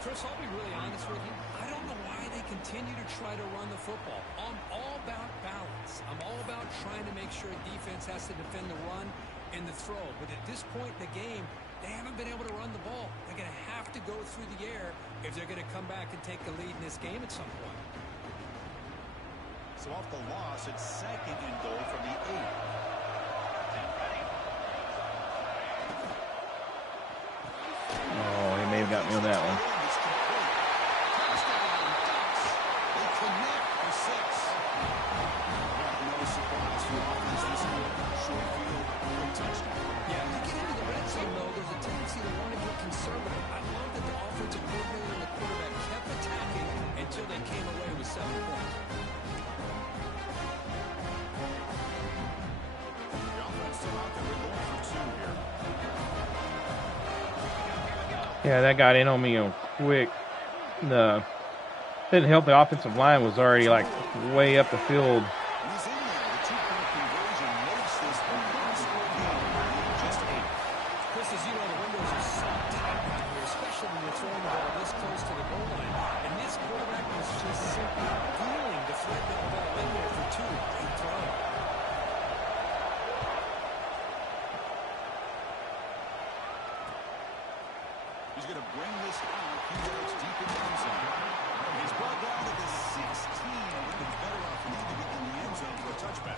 Chris, I'll be really honest with you. I don't know why they continue to try to run the football. I'm all about balance. I'm all about trying to make sure defense has to defend the run and the throw. But at this point in the game, they haven't been able to run the ball. They're going to have to go through the air if they're going to come back and take the lead in this game at some point. So off the loss, it's second and goal from the 8. Oh, he may have got me on that one. Yeah, that got in on me quick. The didn't help. The offensive line was already like way up the field. He's in there. The two-point conversion makes this a one-score game. Just 8. Chris, as you know, the windows are so tight out here, especially when you're throwing the ball this close to the goal line. And this quarterback was just simply willing to thread that ball in there for 2. Great throw. He's going to bring this out a few yards deep in the end zone. He's brought down to the 16. Would have been better off leaving it in the end zone for a touchback.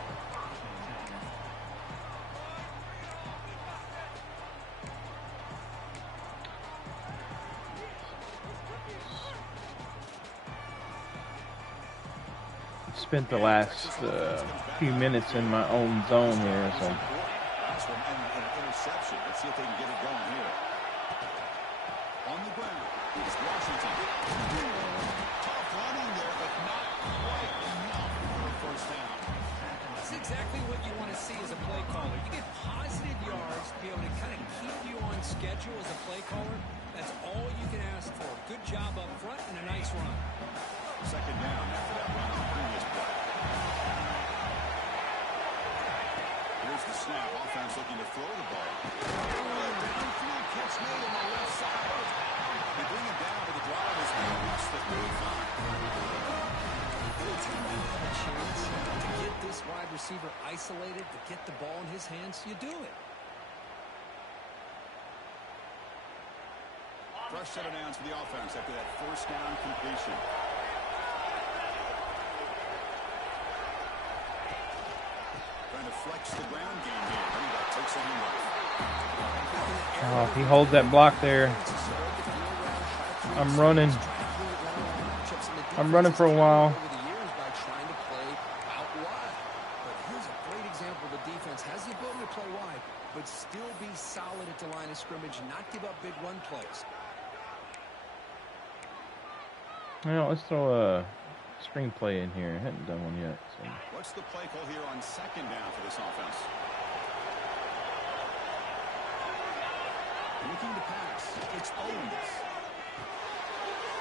Spent the last few minutes in my own zone here, so. Nice one, and an interception. Let's see if they can get it going here. On the ground is Washington. Tough running there, but not quite enough for a first down. That's exactly what you want to see as a play caller. You get positive yards to be able to kind of keep you on schedule as a play caller. That's all you can ask for. Good job up front and a nice run. Second down after that run on the previous play. Here's the snap. Offense looking to throw the ball. Downfield catch made on the left side. They bring it down to the drive as we reach the 35. Anytime you have a chance to get this wide receiver isolated, to get the ball in his hands, you do it. Fresh set of downs for the offense after that first down completion. Trying to flex the ground game here. Running back takes a handoff. Oh, if he holds that block there, I'm running. I'm running for a while. Here's a great example. The defense has the ability to play wide, but still be solid at the line of scrimmage and not give up big run plays. Well, let's throw a screenplay in here. I hadn't done one yet. So. What's the play call here on second down for this offense? Looking to pass. It's Owens.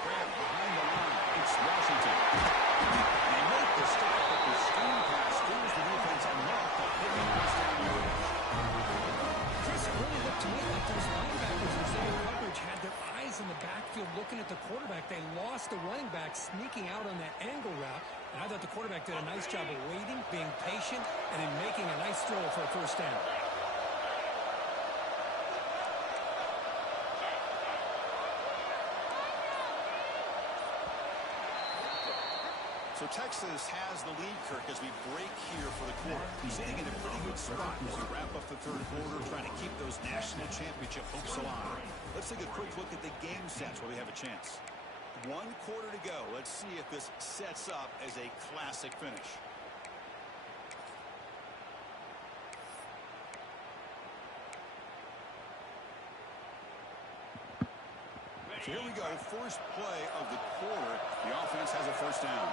Grab behind the line. It's Washington. They make the stop, but the screen pass throws the defense enough to hit the first down yardage. Chris, it really looked to me like those linebackers in zone coverage had their eyes in the backfield looking at the quarterback. They lost the running back sneaking out on that angle route. And I thought the quarterback did a nice job of waiting, being patient, and then making a nice throw for a first down. So Texas has the lead, Kirk, as we break here for the quarter. Sitting in a pretty good spot as we wrap up the third quarter, trying to keep those national championship hopes alive. Let's take a quick look at the game sets where we have a chance. 1 quarter to go. Let's see if this sets up as a classic finish. So here we go. First play of the quarter. The offense has a first down.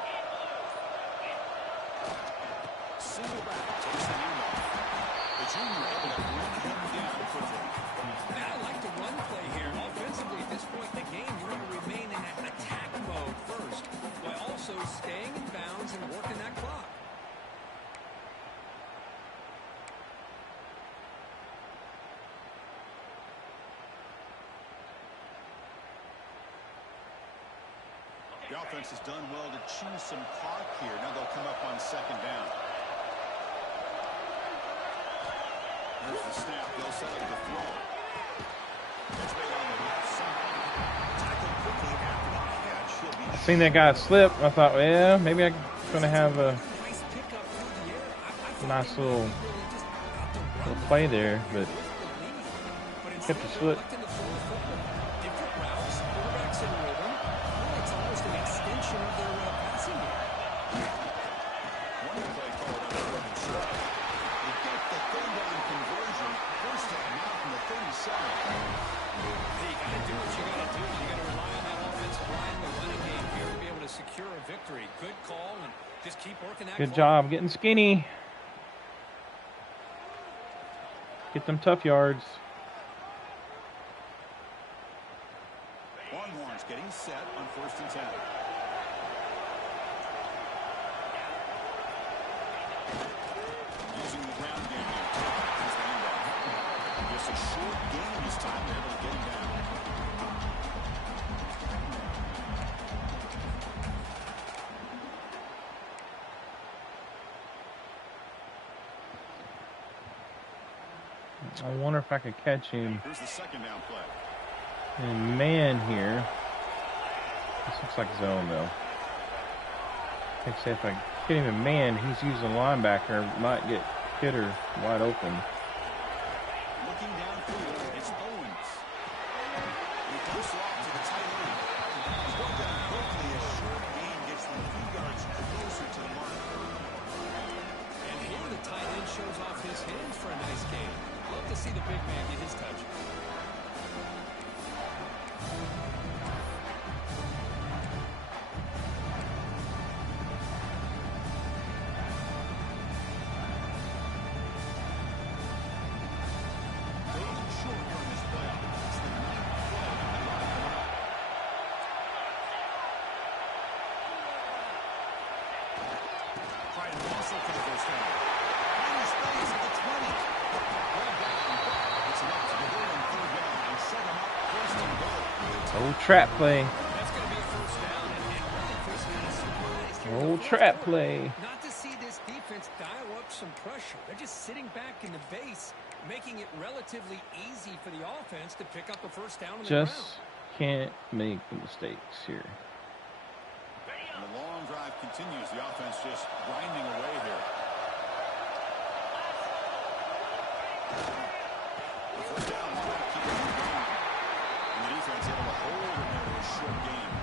Single back takes the handoff. The junior able to bring him down quickly. Now I like the run play here. Offensively, at this point in the game, you want to remain in that attack mode first, while also staying in bounds and working that clock. The offense has done well to chew some clock here. Now they'll come up on second down. There's the snap. They'll set up the throw. It's made on the left side. Tackled quickly after the catch. He'll be Seen that guy slip. I thought, well, maybe I'm going to have a nice little play there, but kept his foot. Good job getting skinny. Get them tough yards. set on 1st and 10. Using the ground game here. Here's the handoff. Just a short game this time. They're able to get him down. I wonder if I could catch him. Here's the 2nd down play. And man here. This looks like zone though. I think if I get him in man, he's using linebacker, might get Kidder wide open. Looking downfield, it's Owens. He goes off to the tight end. He's going down quickly. A short gain gets them a few yards closer to the mark. And here the tight end shows off his hands for a nice game. Love to see the big man get his touch. Old trap play. Old trap play. Not to see this defense dial up some pressure. They're just sitting back in the base, making it relatively easy for the offense to pick up a first down on the ground. Just can't make the mistakes here. And the long drive continues. The offense just grinding away here. The first down, keep it going. And the defense able to hold it there for a short game.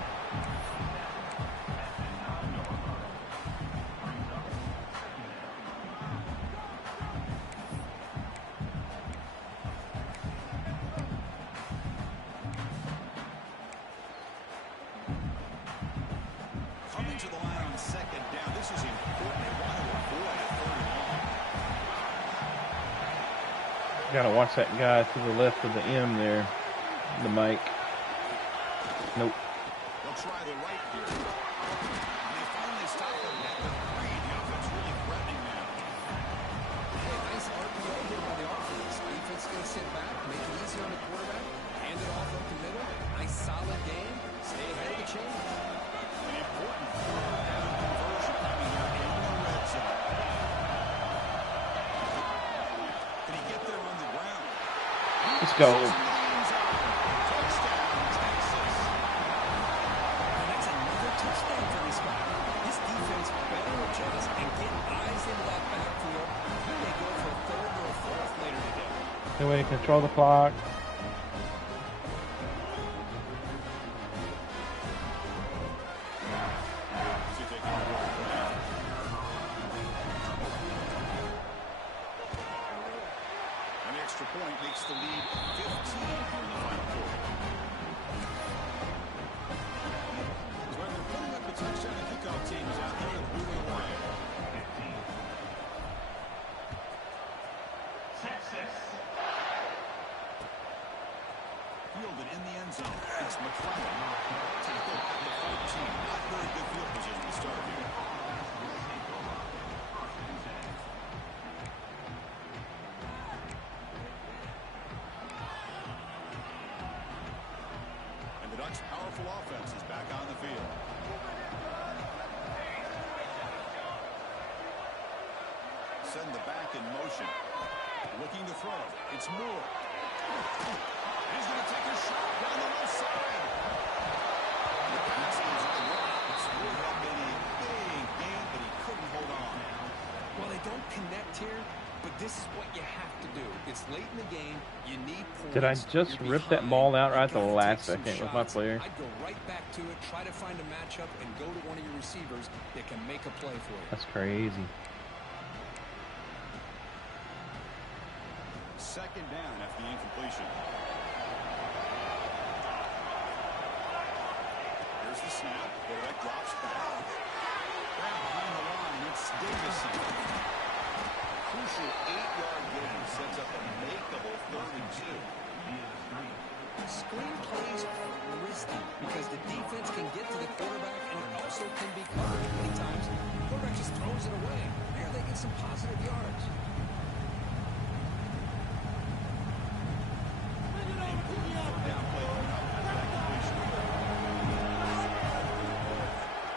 Coming to the line on 2nd down. This is important. They want to avoid a 3rd and long. Gotta watch that guy to the left of the M there. The mic. Nope. They'll try the right here. And they finally stop them at the 3. The offense really threatening now. Hey, nice RPO here by the offense. Defense going to sit back, make it easy on the quarterback, hand it off up the middle. Nice solid game. Stay ahead of the chain. An important 4th down conversion coming here in the red zone. Can he get there on the ground? Let's go. Good way to control the clock. See if they can work it out. An extra point makes the lead 15 here in the final quarter. So when they're putting up a touchdown, the kickoff team is out there moving away. Fielded in the end zone. It's McClellan. Tackled at the 14. Not very good field position to start here. And the Ducks' powerful offense is back on the field. Send the back in motion. Looking to throw. It's Moore. He's going to take a shot down the left side. The pass is right. It's would have been a big game, but he couldn't hold on. Well, they don't connect here, but this is what you have to do. It's late in the game. You need points. Did I just rip that ball out right at the last second with my player? I'd go right back to it, try to find a matchup, and go to one of your receivers that can make a play for you. That's crazy. 2nd down after the incompletion. Here's the snap. Quarterback drops back. Back behind the line, it's Davison. Crucial 8-yard gain sets up a makeable 3rd and 2. Screenplays are risky because the defense can get to the quarterback and it also can be covered. Many times, the quarterback just throws it away. Here they get some positive yards.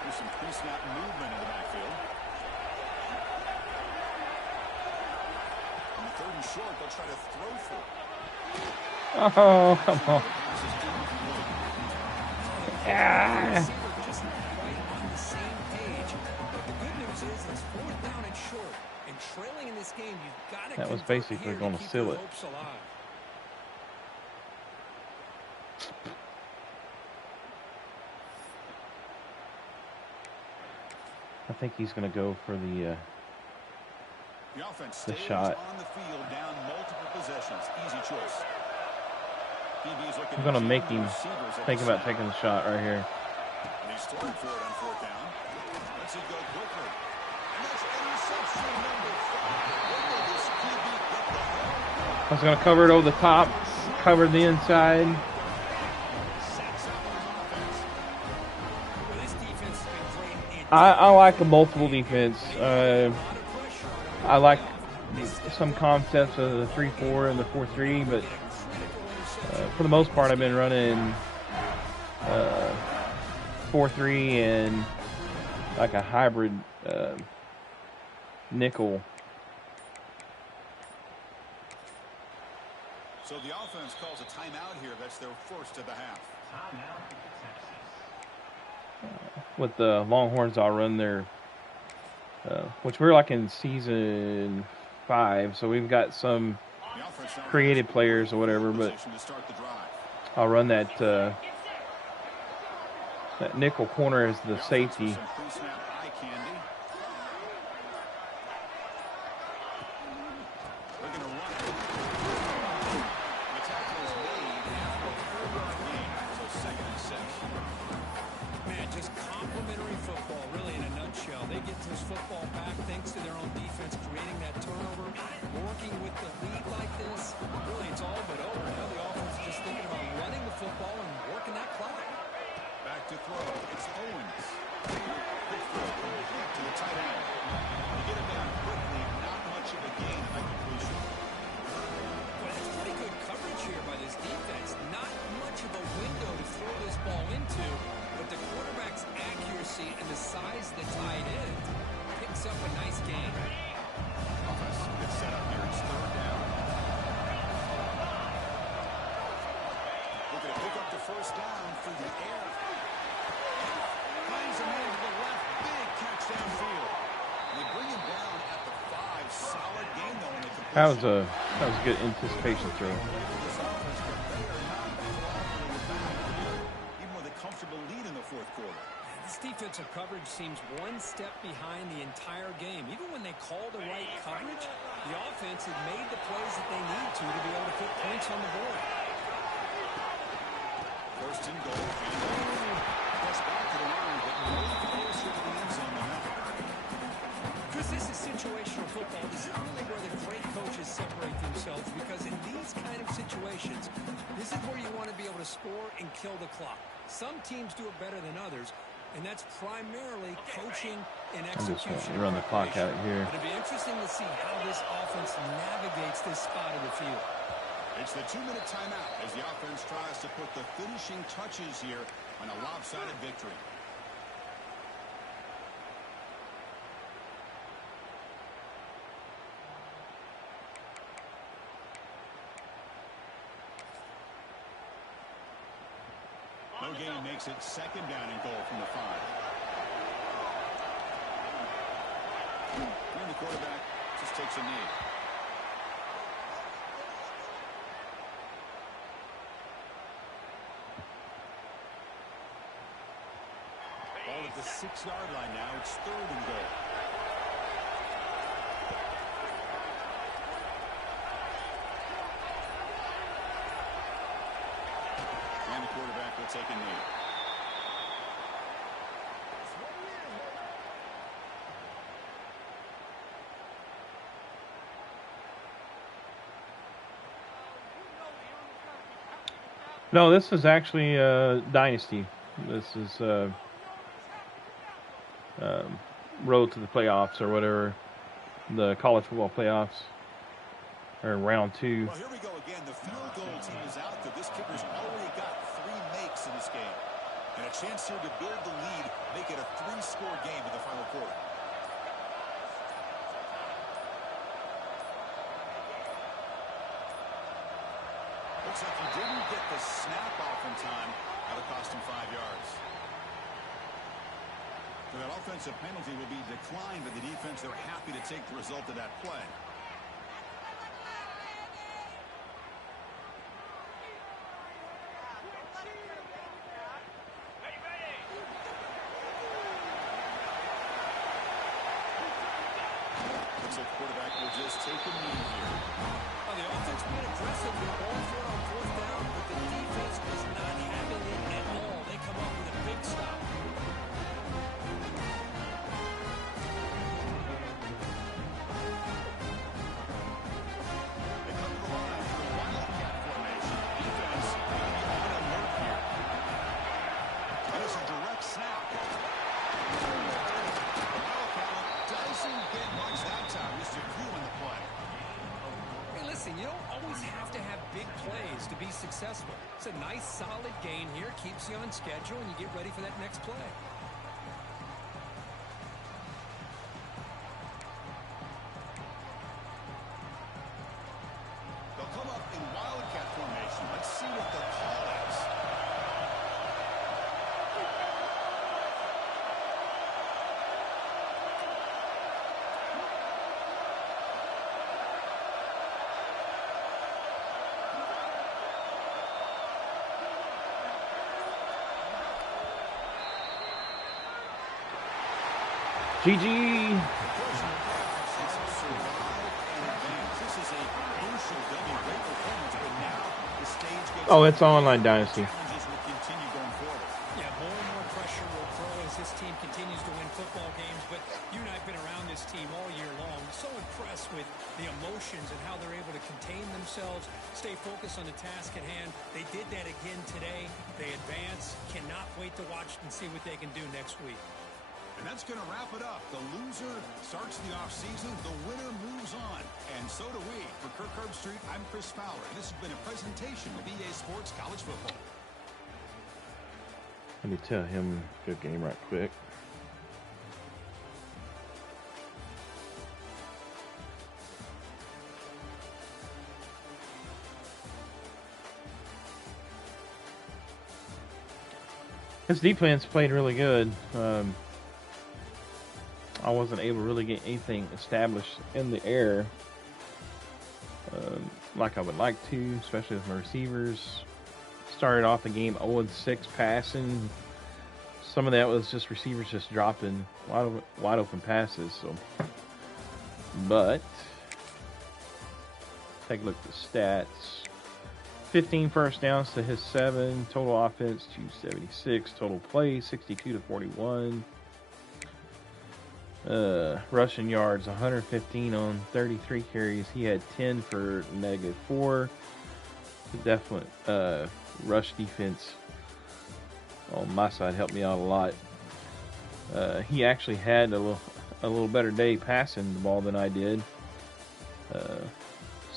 There's some pre-snap movement in the backfield. On the 3rd and short, they'll try to throw for it. Oh, come on. Yeah. Just not quite on the same page. But the good news is it's 4th down and short. And trailing in this game, you've got to That was convert basically here going to to keep seal your it. hopes alive. I think he's going to go for the offense stays shot. on the field, down multiple possessions. Easy choice. I'm going to make him think about taking the shot right here. And he's throwing for it on 4th down. Let's it go quickly. And that's interception number 5. When will this QB get the hole? I was going to cover it over the top, cover the inside. Sacks out his offense. Well, this defense has been great in I like a multiple defense. I like some concepts of the 3-4 and the 4-3, but for the most part, I've been running 4-3 and like a hybrid nickel. So the offense calls a timeout here. That's their first of the half. With the Longhorns, I'll run their, which we're like in season 5, so we've got some creative players or whatever, but I'll run that that nickel corner as the safety. Man, just complimentary football, really, in a nutshell. They get this football back thanks to their own defense, creating that turnover, working with the lead like this. Really, it's all but over. Now the offense is just thinking about running the football and working that clock. Back to throw. It's Owens. Quick throw complete to the tight end. You get him down quickly, not much of a gain by completion. Well, that's pretty good coverage here by this defense. Not much of a window to throw this ball into, but the quarterback's accuracy and the size of the tight end picks up a nice gain. Offense gets set up here. It's 3rd down. Looking to pick up the 1st down through the air. Finds a man to the left. Big catch downfield. They bring him down at the 5. Solid gain, though, in the completion. That was a good anticipation throw. This offense, but they are not cooperating with back, even with a comfortable lead in the 4th quarter. This defensive coverage seems one step behind the entire game. Even when they call the right coverage, the offense has made the plays that they need to be able to put points on the board. 1st and goal. Gets back to the line, but no closer to the end zone than that. Because this is situational football. This is really where the great coaches separate themselves, because in these kind of situations, this is where you want to be able to score and kill the clock. Some teams do it better than others, and that's primarily coaching and execution. I'm just going to run the clock out here. It'll be interesting to see how this offense navigates this spot of the field. It's the 2-minute timeout as the offense tries to put the finishing touches here on a lopsided victory. No gain makes it 2nd down and goal from the 5. And the quarterback just takes a knee. Ball at the 6-yard line now. It's 3rd and goal. And the quarterback will take a knee. No, this is actually Dynasty. This is road to the playoffs or whatever, the college football playoffs, or round 2. Well, here we go again. The field goal team is out there. This kicker's already got 3 makes in this game. And a chance here to build the lead, make it a 3-score game in the final quarter. Looks like he didn't get the snap off in time. That'll cost him 5 yards. So that offensive penalty will be declined by the defense. They're happy to take the result of that play. Looks like the quarterback will just take a knee here. Well, the offense went aggressive with all 4 on 4th down, but the defense was not having it at all. They come up with a big stop. They come to the line for the wildcat formation. Defense will be on alert here. And it's a direct snap. The wildcat doesn't get much that time. Mr. Crew on the play. Hey, listen, you don't always have to have big plays to be successful. It's a nice, solid gain here. Keeps you on schedule, and you get ready for that next play. They'll come up in wildcat formation. Let's see what the call is. GG. Oh, it's online Dynasty. Yeah, more and more pressure will grow as this team continues to win football games, but you and I have been around this team all year long. So impressed with the emotions and how they're able to contain themselves, stay focused on the task at hand. They did that again today. They advance. Cannot wait to watch and see what they can do next week. And that's going to wrap it up. The loser starts the offseason. The winner moves on. And so do we. For Kirk Herbstreit, I'm Chris Fowler. And this has been a presentation of EA Sports College Football. Let me tell him good game right quick. His defense played really good. I wasn't able to really get anything established in the air like I would like to, especially with my receivers. Started off the game 0-6 passing. Some of that was just receivers just dropping wide open passes. So, but take a look at the stats. 15 first downs to his 7. Total offense 276. Total plays 62-41. Rushing yards 115 on 33 carries. He had 10 for -4. Definitely rush defense on my side helped me out a lot. He actually had a little better day passing the ball than I did.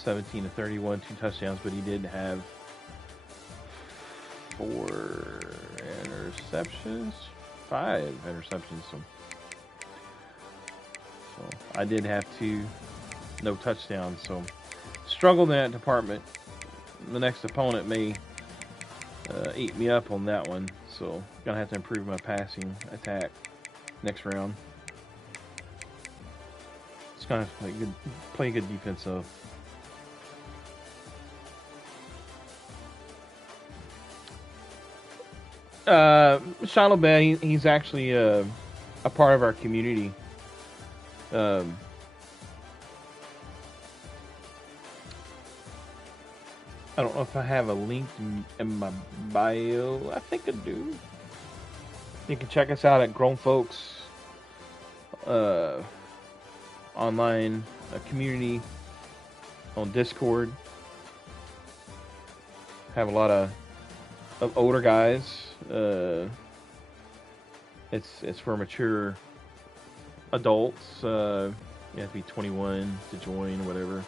17-31, 2 touchdowns, but he did have 4 interceptions, 5 interceptions. So I did have 2, no touchdowns. So struggled in that department. The next opponent may eat me up on that one. So gonna have to improve my passing attack next round. It's gonna have to play good defense though. Shiloh Bad, he's actually a part of our community. I don't know if I have a link in my bio. I think I do. You can check us out at Grown Folks online community on Discord. Have a lot of of older guys. It's for mature adults. You have to be 21 to join, whatever.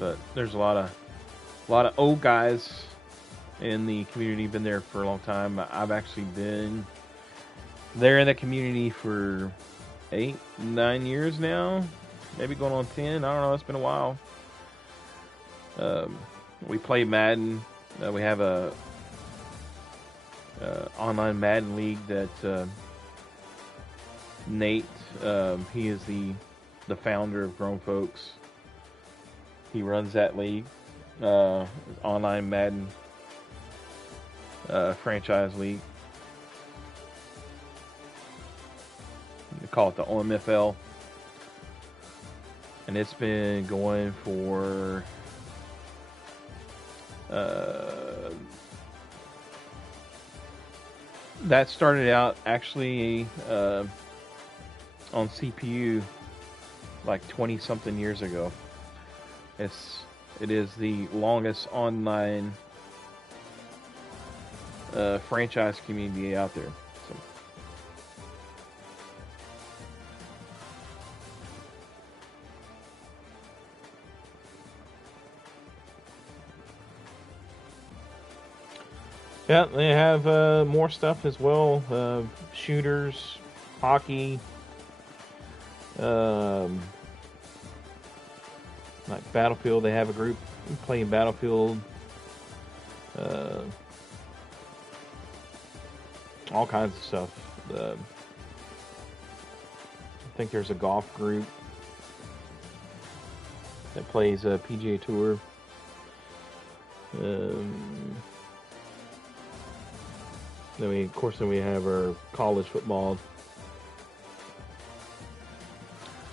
But there's a lot of old guys in the community. Been there for a long time. I've actually been there in the community for 8-9 years now, maybe going on 10. I don't know. It's been a while. We play Madden. We have a online Madden league that Nate, he is the founder of Grown Folks. He runs that league, online Madden franchise league. They call it the OMFL, and it's been going for that started out actually on CPU like 20 something years ago. It is the longest online franchise community out there. So. Yeah, they have more stuff as well. Shooters, hockey, like Battlefield. They have a group playing Battlefield. All kinds of stuff. I think there's a golf group that plays a PGA Tour. Then we have our college football.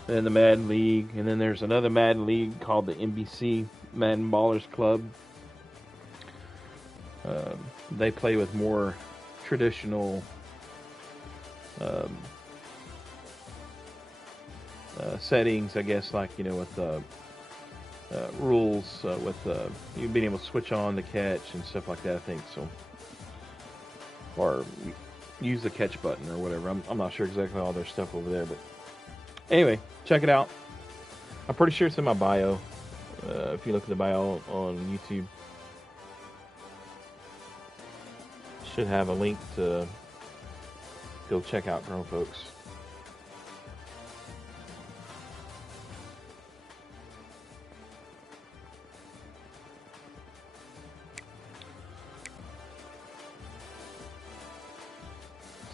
And the Madden League, and then there's another Madden League called the NBC Madden Ballers Club. They play with more traditional settings, I guess, like, you know, with rules, with you being able to switch on the catch and stuff like that, I think so. Or use the catch button or whatever. I'm not sure exactly all their stuff over there, but anyway, check it out. I'm pretty sure it's in my bio. If you look at the bio on YouTube, should have a link to go check out Grown Folks.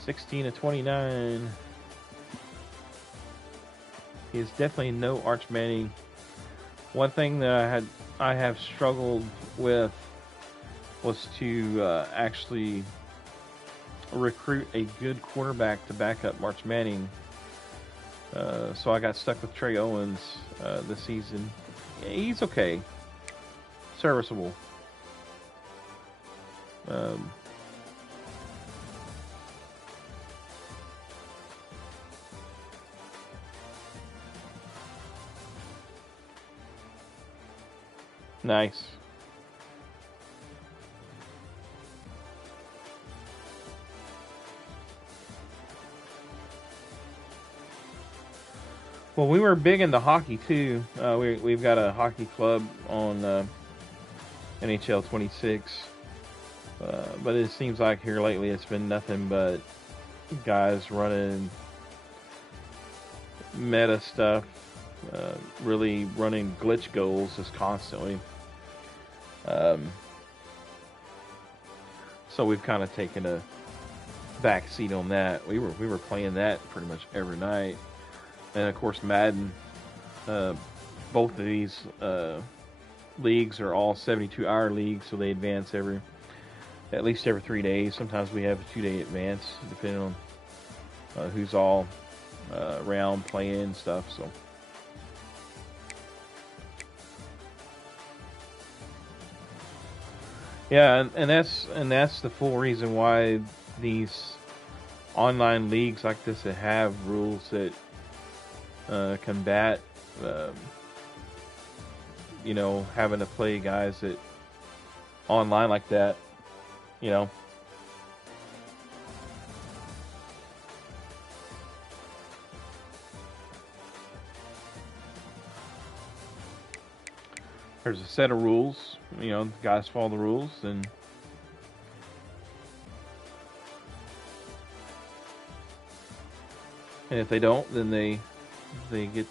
(16-29). He is definitely no Arch Manning. One thing that I have struggled with was to actually recruit a good quarterback to back up Arch Manning. So I got stuck with Trey Owens this season. He's okay, serviceable. Nice. Well, we were big into hockey too. We've got a hockey club on NHL 26, but it seems like here lately it's been nothing but guys running meta stuff, really running glitch goals just constantly. So we've kind of taken a back seat on that. We were playing that pretty much every night. And of course, Madden, both of these leagues are all 72-hour leagues, so they advance at least every 3 days. Sometimes we have a 2-day advance, depending on who's all around playing and stuff. So, yeah, and that's the full reason why these online leagues like this that have rules that combat, you know, having to play guys that online like that, you know. There's a set of rules, you know, guys follow the rules, and if they don't, then they get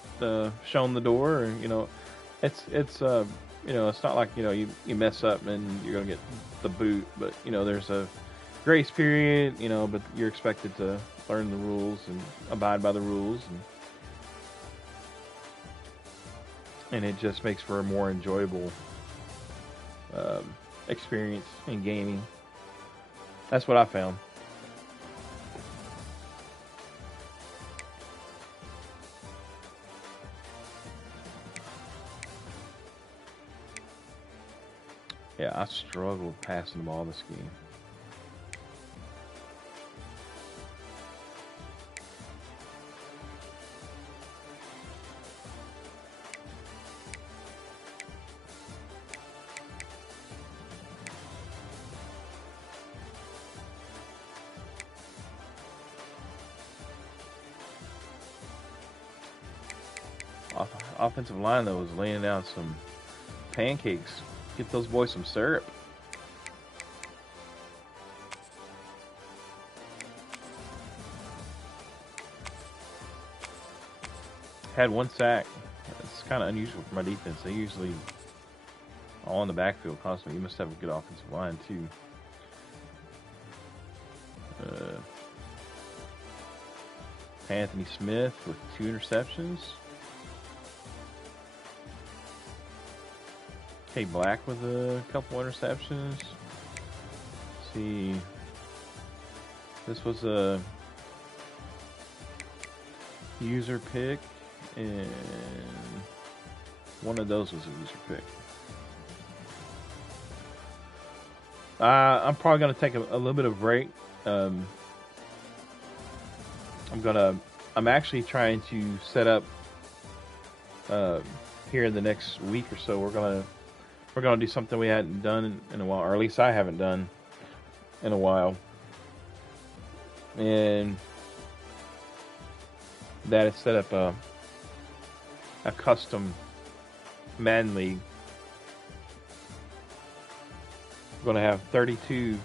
shown the door, and you know, it's you know, it's not like, you know, you mess up and you're gonna get the boot, but you know, there's a grace period, you know, but you're expected to learn the rules and abide by the rules, and it just makes for a more enjoyable experience in gaming. That's what I found. Yeah, I struggled passing the ball this game. Offensive line, though, was laying down some pancakes. Get those boys some syrup. Had one sack. It's kind of unusual for my defense. They usually all in the backfield constantly. You must have a good offensive line, too. Anthony Smith with 2 interceptions. K Black with a couple interceptions. Let's see, this was a user pick, and one of those was a user pick. I'm probably going to take a little bit of break. I'm actually trying to set up here in the next week or so. We're gonna do something we hadn't done in a while, or at least I haven't done in a while, and that is set up a custom Madden league. We're gonna have 32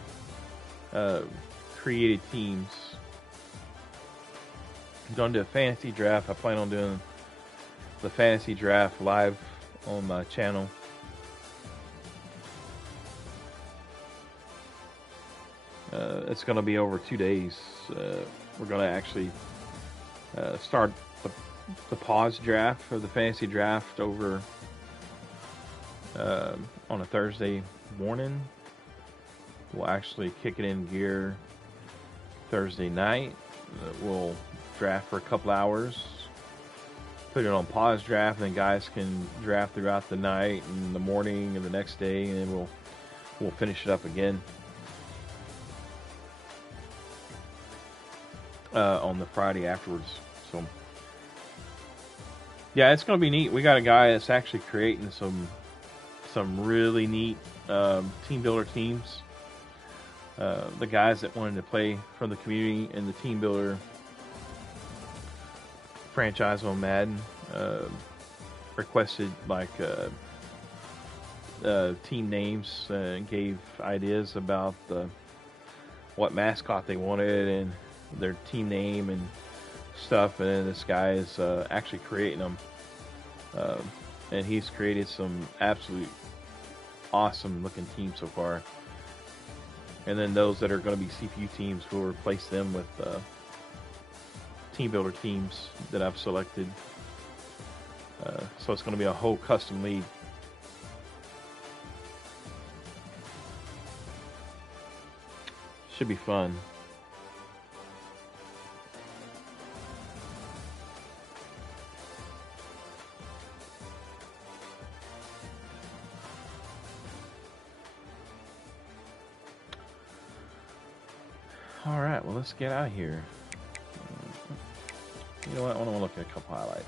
created teams. I'm gonna do a fantasy draft. I plan on doing the fantasy draft live on my channel. It's going to be over 2 days. We're going to actually start the pause draft for the fantasy draft over on a Thursday morning. We'll actually kick it in gear Thursday night. We'll draft for a couple hours, put it on pause draft, and then guys can draft throughout the night and the morning and the next day, and then we'll finish it up again on the Friday afterwards. So yeah, it's going to be neat. We got a guy that's actually creating some really neat team builder teams. The guys that wanted to play for the community in the team builder franchise on Madden requested like team names and gave ideas about what mascot they wanted and their team name and stuff, and then this guy is actually creating them, and he's created some absolute awesome looking teams so far. And then those that are going to be CPU teams, will replace them with team builder teams that I've selected. So it's going to be a whole custom league. Should be fun. All right, well, let's get out of here. You know what? I want to look at a couple highlights.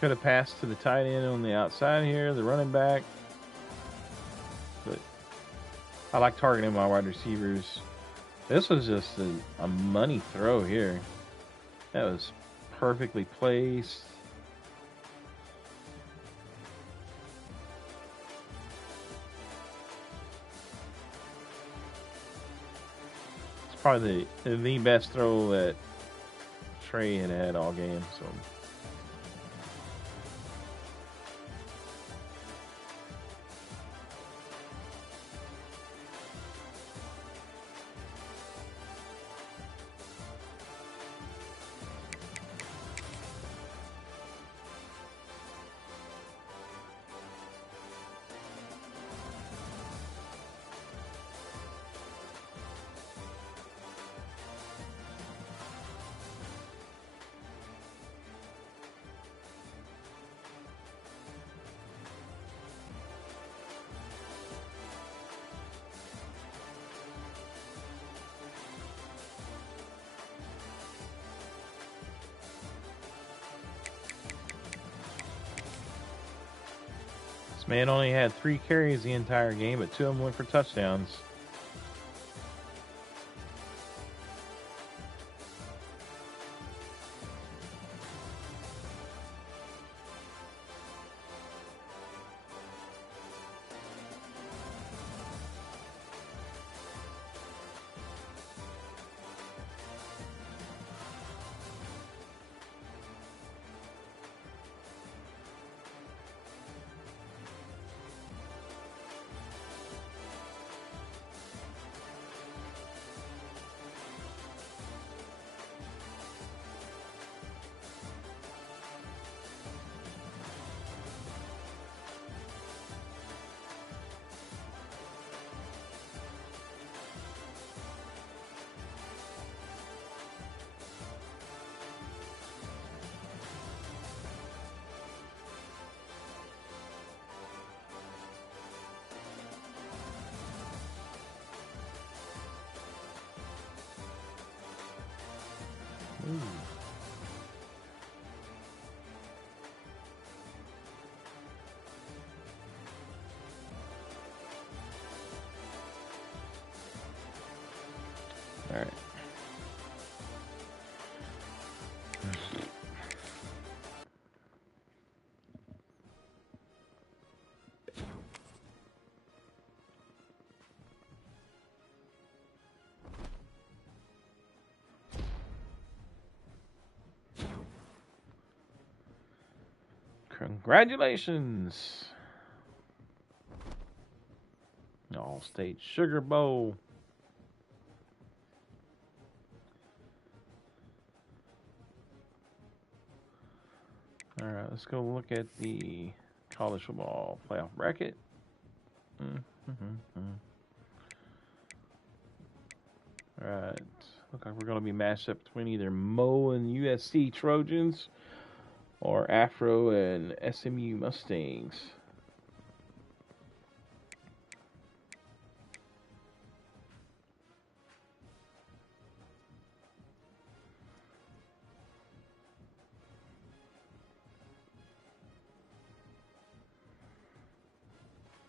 Could have passed to the tight end on the outside here, the running back. But I like targeting my wide receivers. This was just a money throw here. That was perfectly placed. It's probably the best throw that Trey had all game. So. This man only had 3 carries the entire game, but 2 of them went for touchdowns. Ooh. All right. Congratulations. All-State Sugar Bowl. All right, let's go look at the college football playoff bracket. All right, look like we're going to be matched up between either Mo and USC Trojans or Afro and SMU Mustangs.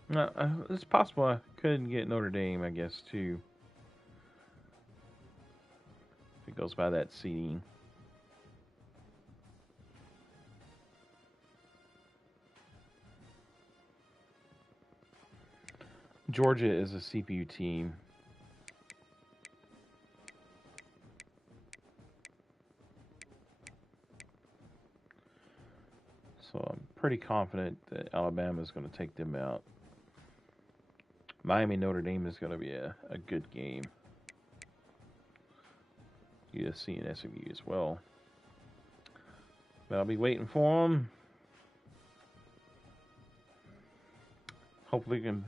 No, it's possible I could get Notre Dame, I guess, too. If it goes by that seeding. Georgia is a CPU team. So I'm pretty confident that Alabama is going to take them out. Miami Notre Dame is going to be a good game. USC and SMU as well. But I'll be waiting for them. hopefully we can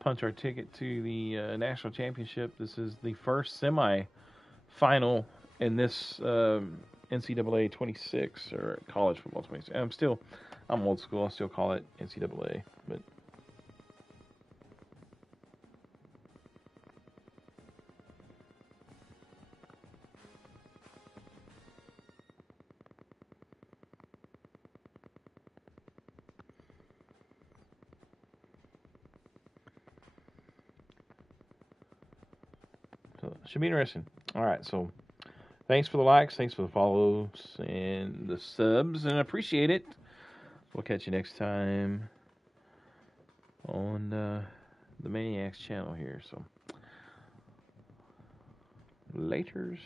punch our ticket to the national championship. This is the first semi-final in this NCAA 26 or college football 26. I'm old school. I still call it NCAA, but. So should be interesting. All right, so thanks for the likes, thanks for the follows and the subs, and I appreciate it. We'll catch you next time on the Maniacs channel here. So, laters.